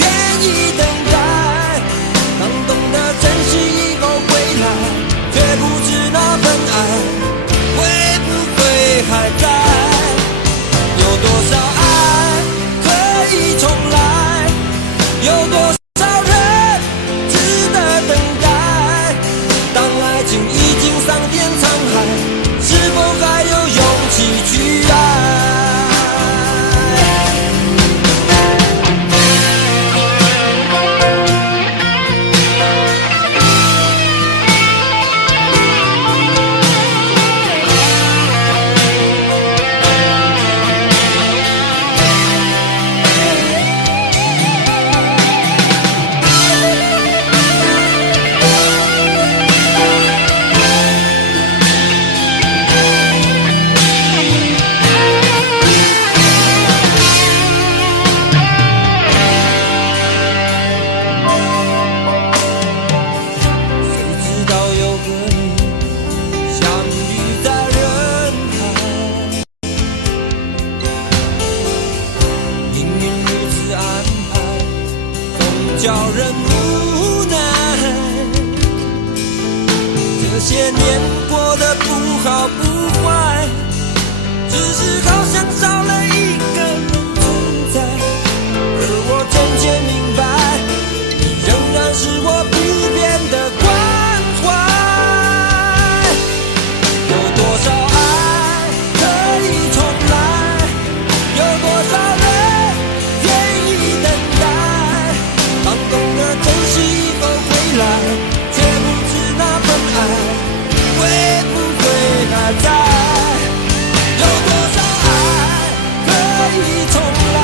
愿意等待，当懂得珍惜以后回来，却不知那份爱会不会还在。有多少爱可以重来，有多少人值得等待，当爱情已经桑田沧海，是否还有勇气去爱？叫人无奈，这些年过得不好不坏，只是好像少了一个人存在，而我渐渐明白，你仍然是我不变的关怀。有多少爱可以重来，有多少人愿意等待，当懂得珍惜以后回来，却不知那份爱会不会还在。有多少爱可以重来，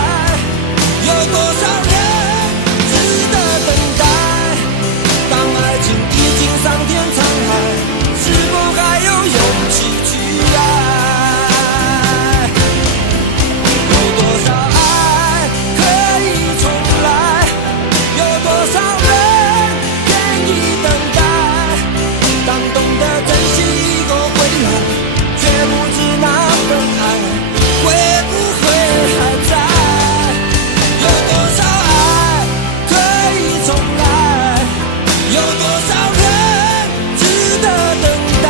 有多少人值得等待，当爱情已经桑田沧海，是否还有勇气去爱？有多少爱可以重来，有多少人愿意等待，当懂得珍惜以后回来，却不知那份爱会不会还在。有多少爱可以重来，有多少人值得等待，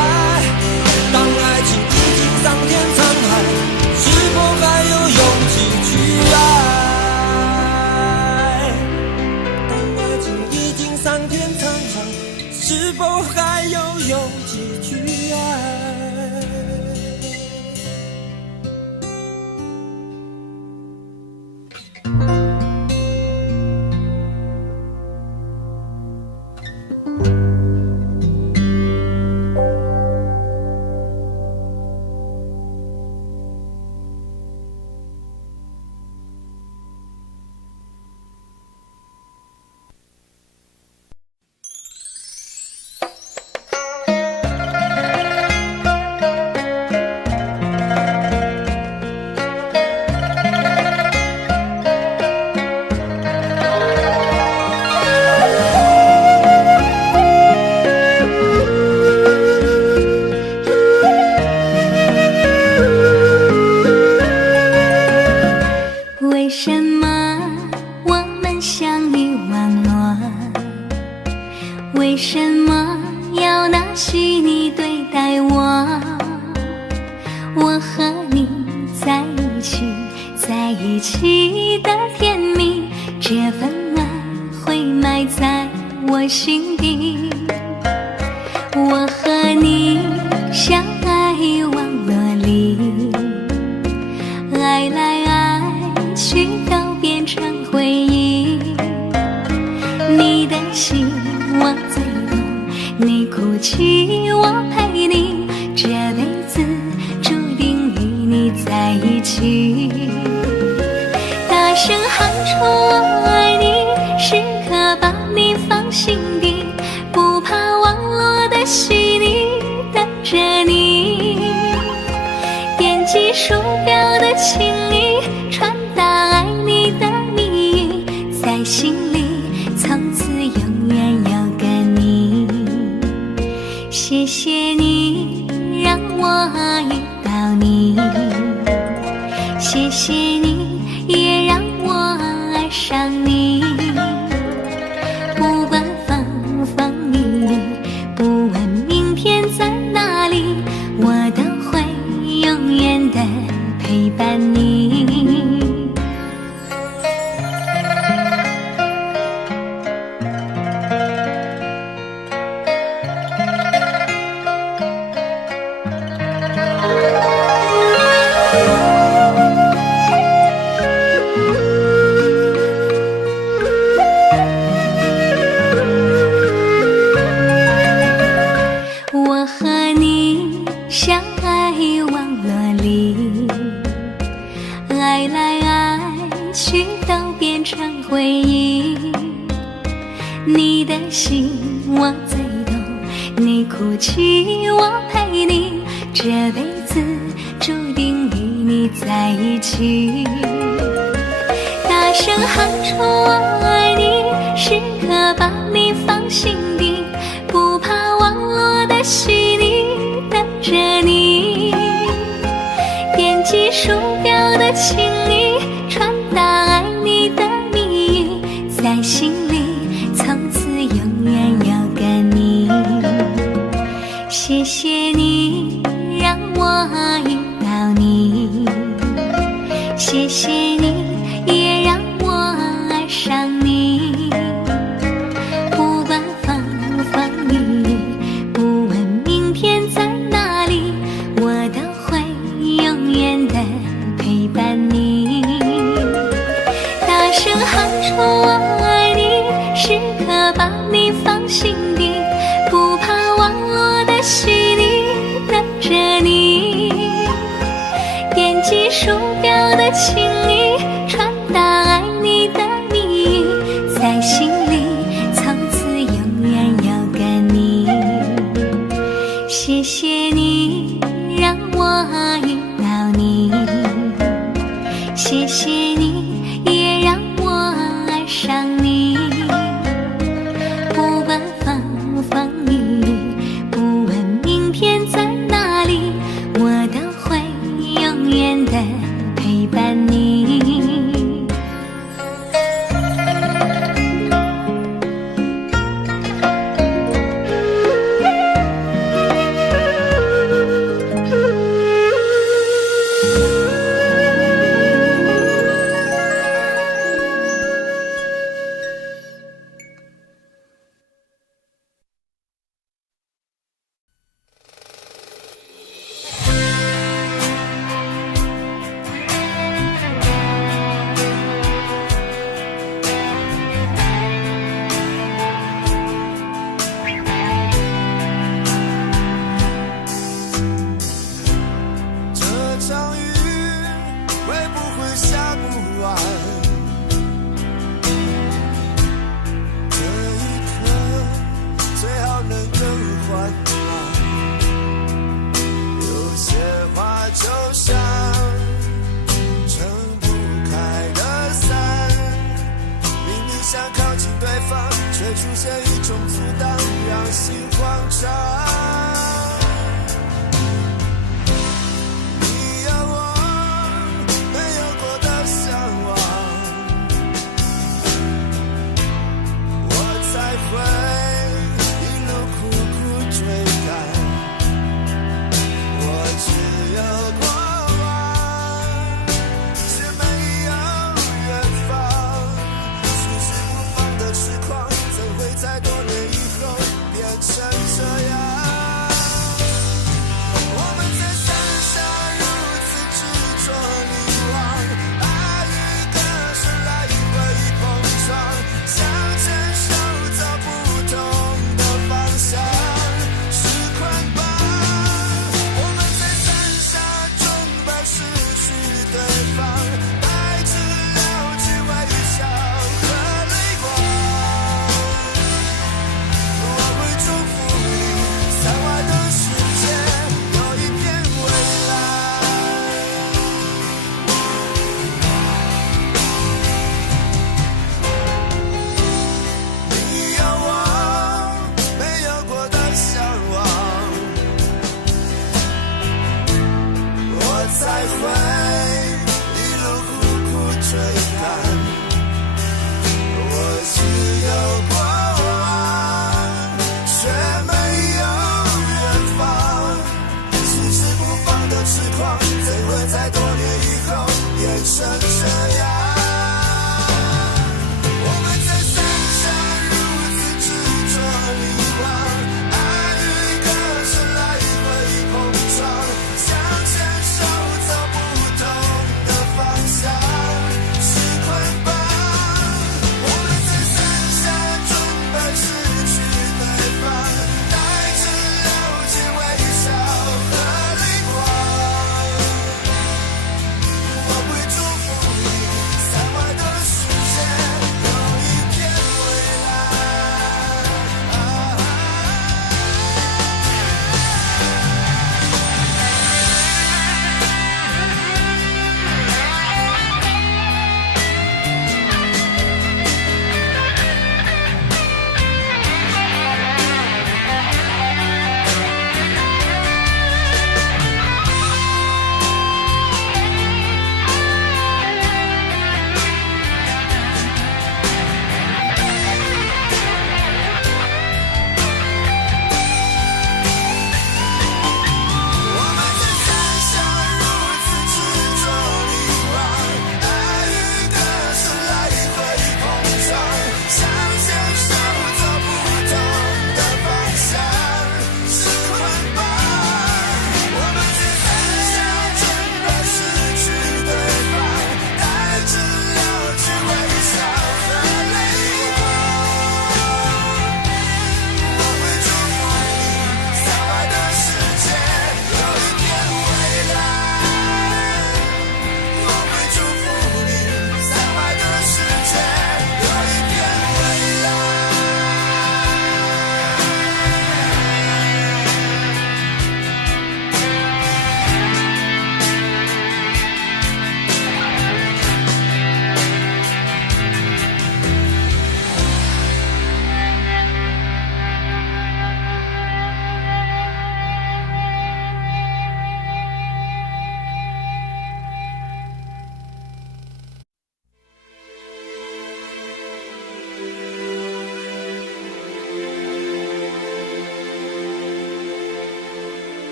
当爱情已经桑田沧海，是否还有勇气去爱？当爱情已经桑田沧海，是否还有勇气去爱？起，在一起的甜蜜，这份爱会埋在我心底。我和你相爱网络里，爱来爱去都变成回忆。你的心我最懂，你哭泣我陪你，这辈子注定与你在一起。大声喊出我爱你，时刻把你放心底，不怕网络的洗礼，等着你。点击鼠标的情意，传达爱你的蜜意，在心里从此永远有个你。谢谢你让我遇到你，谢谢你也让我爱上你。不管风风雨雨，不问明天在哪里，我都会永远的陪伴你。我和你相爱网络里，爱来爱去都变成回忆。你的心我最懂，你哭泣我陪你，这辈子注定与你在一起。大声喊出我爱你，时刻把你放心底，不怕网络的洗礼，等着你。点击鼠标的情意，传达爱你的蜜意，在心里从此永远有个你。谢谢你让我遇到你，谢谢你也让我爱上你。不管风风雨雨，不问明天在哪里，我都会永远的陪伴你。大声喊出我爱你，时刻把你放心底，不怕网络的洗礼，等着你。点击鼠标的情意，传达爱你的蜜意，在心里从此永远有个你。谢谢你让我遇到你，谢谢你也让我爱上你。不管风风雨雨，不问明天在哪里，我都会永远的陪伴你。这场雨会不会下不完？这一刻最好能更缓慢。有些话就像撑不开的伞，明明想靠近对方，却出现一种阻挡，让心慌张。会一路苦苦追赶，我只有过往。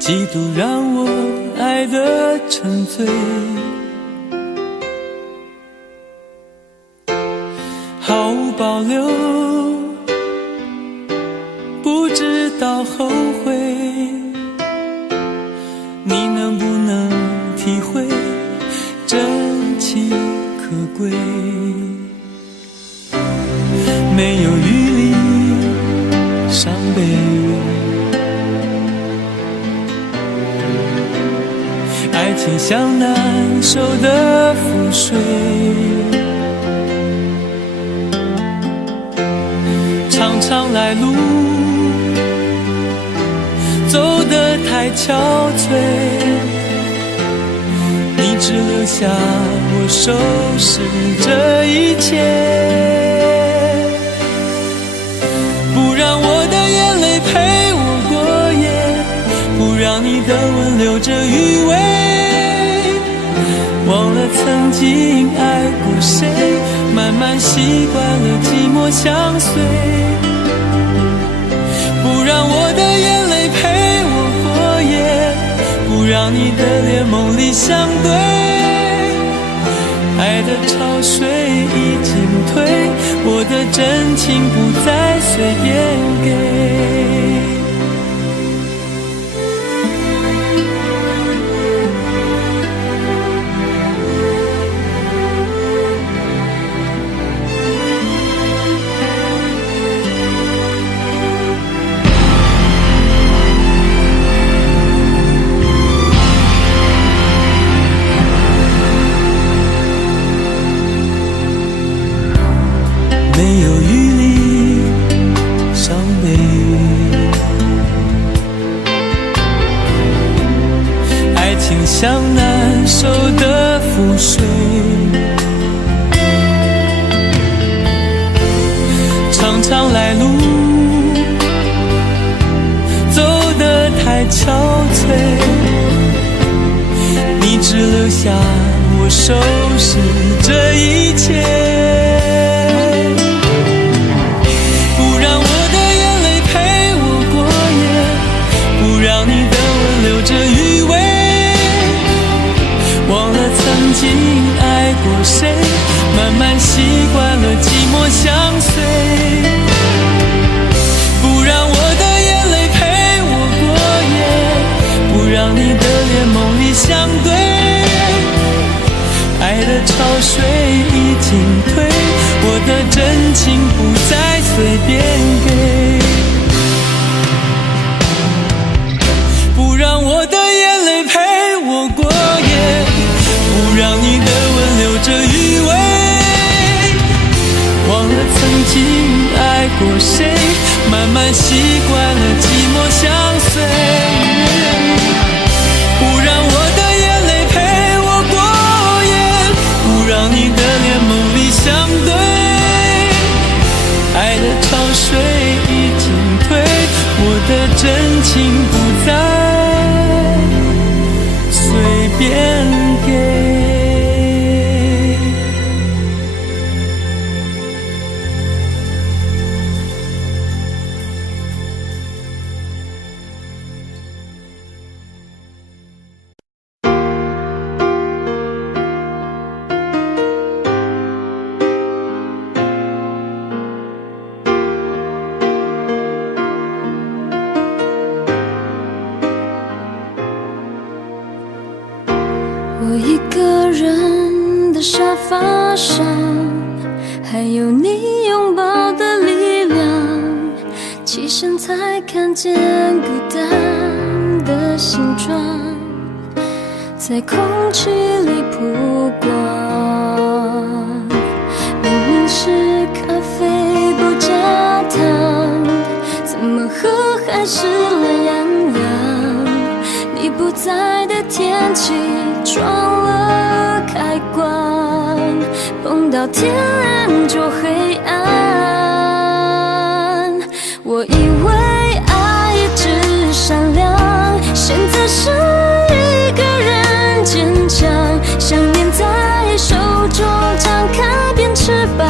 嫉妒让我爱得沉醉，毫无保留，不知道后悔。你能不能体会真情可贵？没有余力伤悲，爱情像难收的覆水，常常来路走得太憔悴，你只留下我收拾这一切，不让我的眼泪陪我过夜，不让你的吻留着余味，忘了曾经爱过谁，慢慢习惯了寂寞相随，不让我的眼泪陪我过夜，不让你的脸梦里相对，爱的潮水已经退，我的真情不再随便给。没有余力伤悲，爱情像难收的覆水，常常来路走得太憔悴，你只留下我收拾这一切，曾经爱过谁，慢慢习惯了寂寞相随，不让我的眼泪陪我过夜，不让你的脸梦里相对，爱的潮水已经退，我的真情不再随便给，不让我的眼泪陪我过夜，不让你的吻留着余味，忘了曾经爱过谁，慢慢习惯了寂寞相随，不让我的眼泪陪我过夜，不让你的脸梦里相对，爱的潮水已经退，我的真情不再随便给。我一个人的沙发上，还有你拥抱的力量，起身才看见孤单的形状，在空气里曝光。明明是咖啡不加糖，怎么喝还是懒洋洋？你不在的天气撞了开关，碰到天亮就黑暗。我以为爱一直闪亮，现在是一个人坚强，想念在手中张开变翅膀，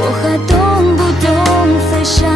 我还懂不懂飞翔？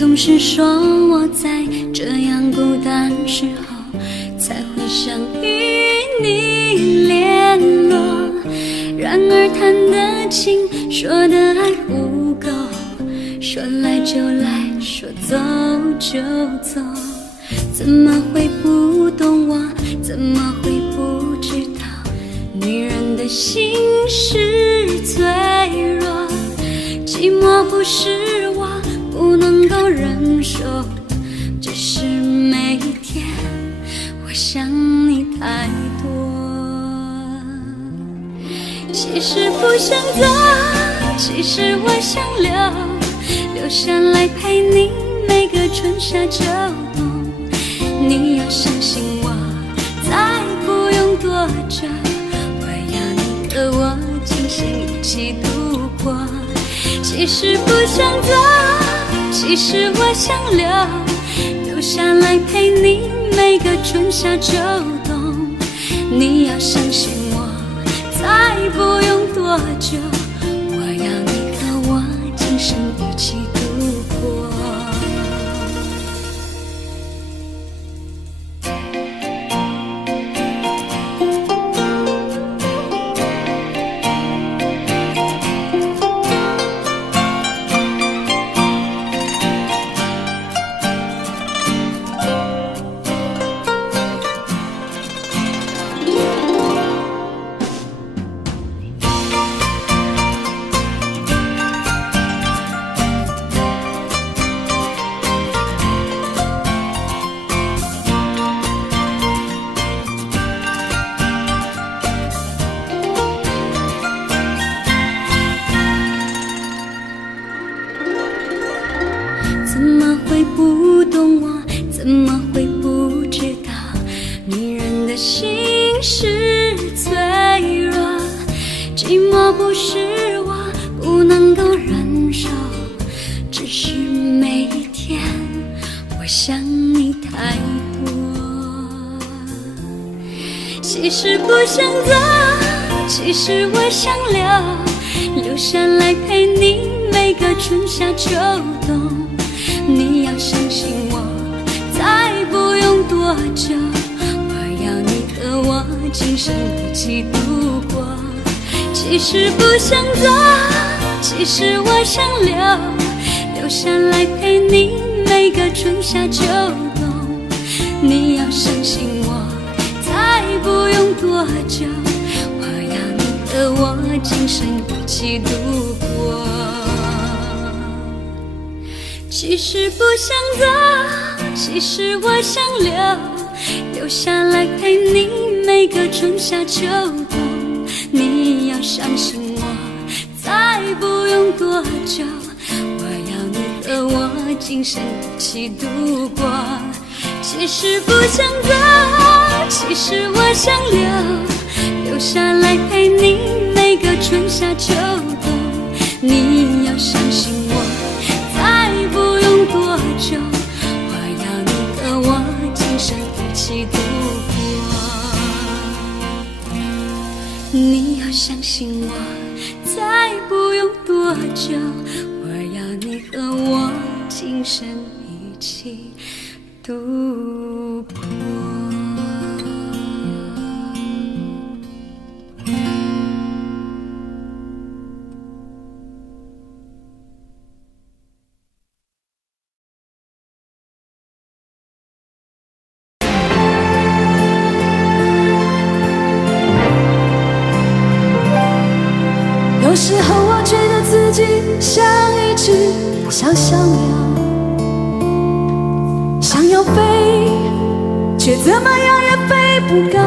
总是说我在这样孤单时候才会想与你联络，然而谈的情，说的爱不够，说来就来，说走就走，怎么会不懂我？怎么会不知道？女人的心是脆弱，寂寞不是我不能够忍受，只是每一天我想你太多。其实不想走，其实我想留下来陪你每个春夏秋冬。你要相信我，再不用多久，我要你和我今生一起度过。其实不想走，其实我想留下来陪你每个春夏秋冬。你要相信我，再不用多久，我要你和我今生一起度过。怎么会不懂我？怎么会不知道？女人的心是脆弱，寂寞不是我不能够忍受，只是每一天我想你太多。其实不想走，其实我想留下来陪你每个春夏秋冬。你要相信我，再不用多久，我要你和我今生一起度过。其实不想走，其实我想留下来陪你每个春夏秋冬。你要相信我，再不用多久，我要你和我今生一起度过。其实不想走，其实我想留下来陪你每个春夏秋冬。你要相信我，再不用多久，我要你和我今生一起度过。其实不想走，其实我想留下来陪你每个春夏秋冬。你要相信我，再不用多久，我要你和我今生一起度过。你要相信我，再不用多久，我要你和我今生一起度过。有时候我觉得自己像一只小小鸟，想要飞，却怎么样也飞不高。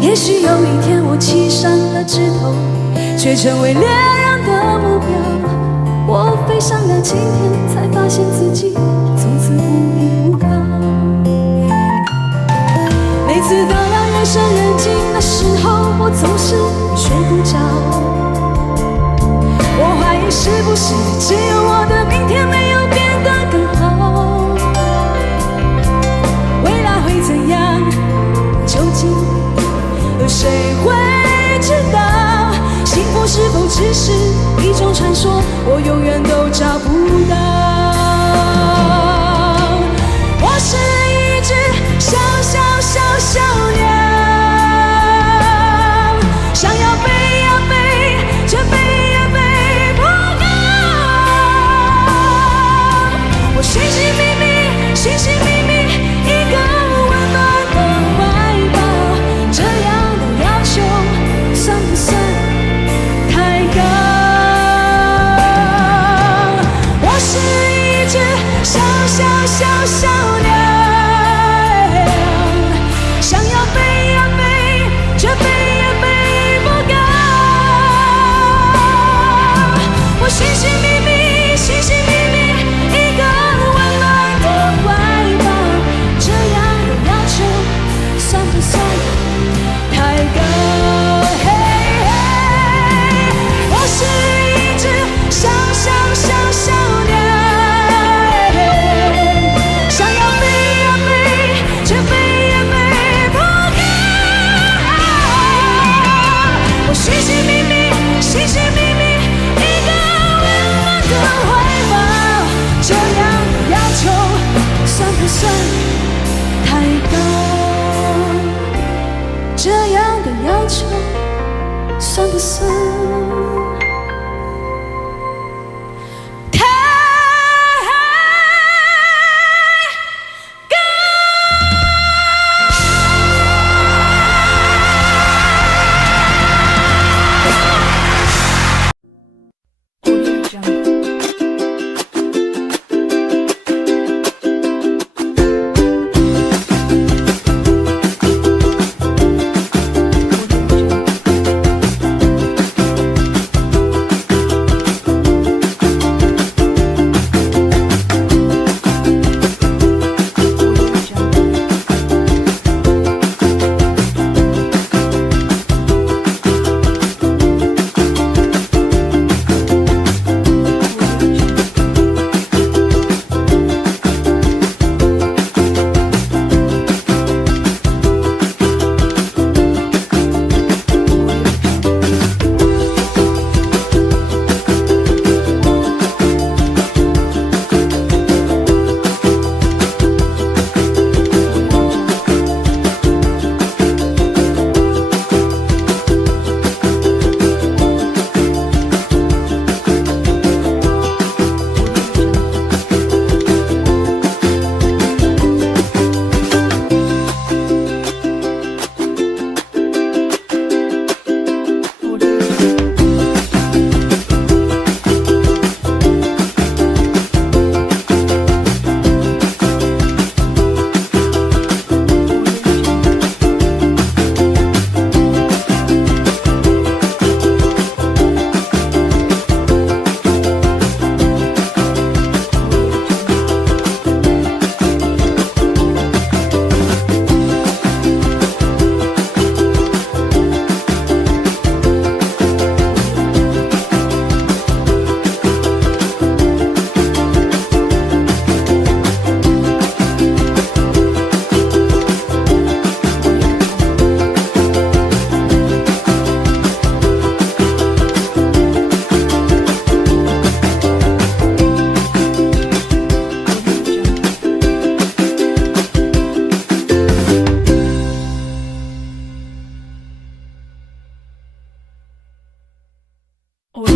也许有一天我栖上了枝头，却成为猎人的目标。我飞上了青天，才发现自己从此无依无靠。每次当夜深人静的时候，我总是睡不着。我怀疑是不是只有我的明天没有变得更好？未来会怎样？究竟有谁会知道？幸福是否只是一种传说？我永远都找不到。我是一只小鸟，想要飞呀飞，却飞呀飞不高。我寻寻觅觅一个温暖的怀抱，这样的要求算不算太高？我是一只小鸟，想要飞呀飞，却飞呀飞不高。我寻寻觅觅一个温暖的怀抱，这样的要求算不算太高？我是一只小鸟，想要飞呀飞，却飞呀飞不高。我寻寻觅觅一个温暖的怀抱，这样的要求算不算太高？这样的要求算不算太高？我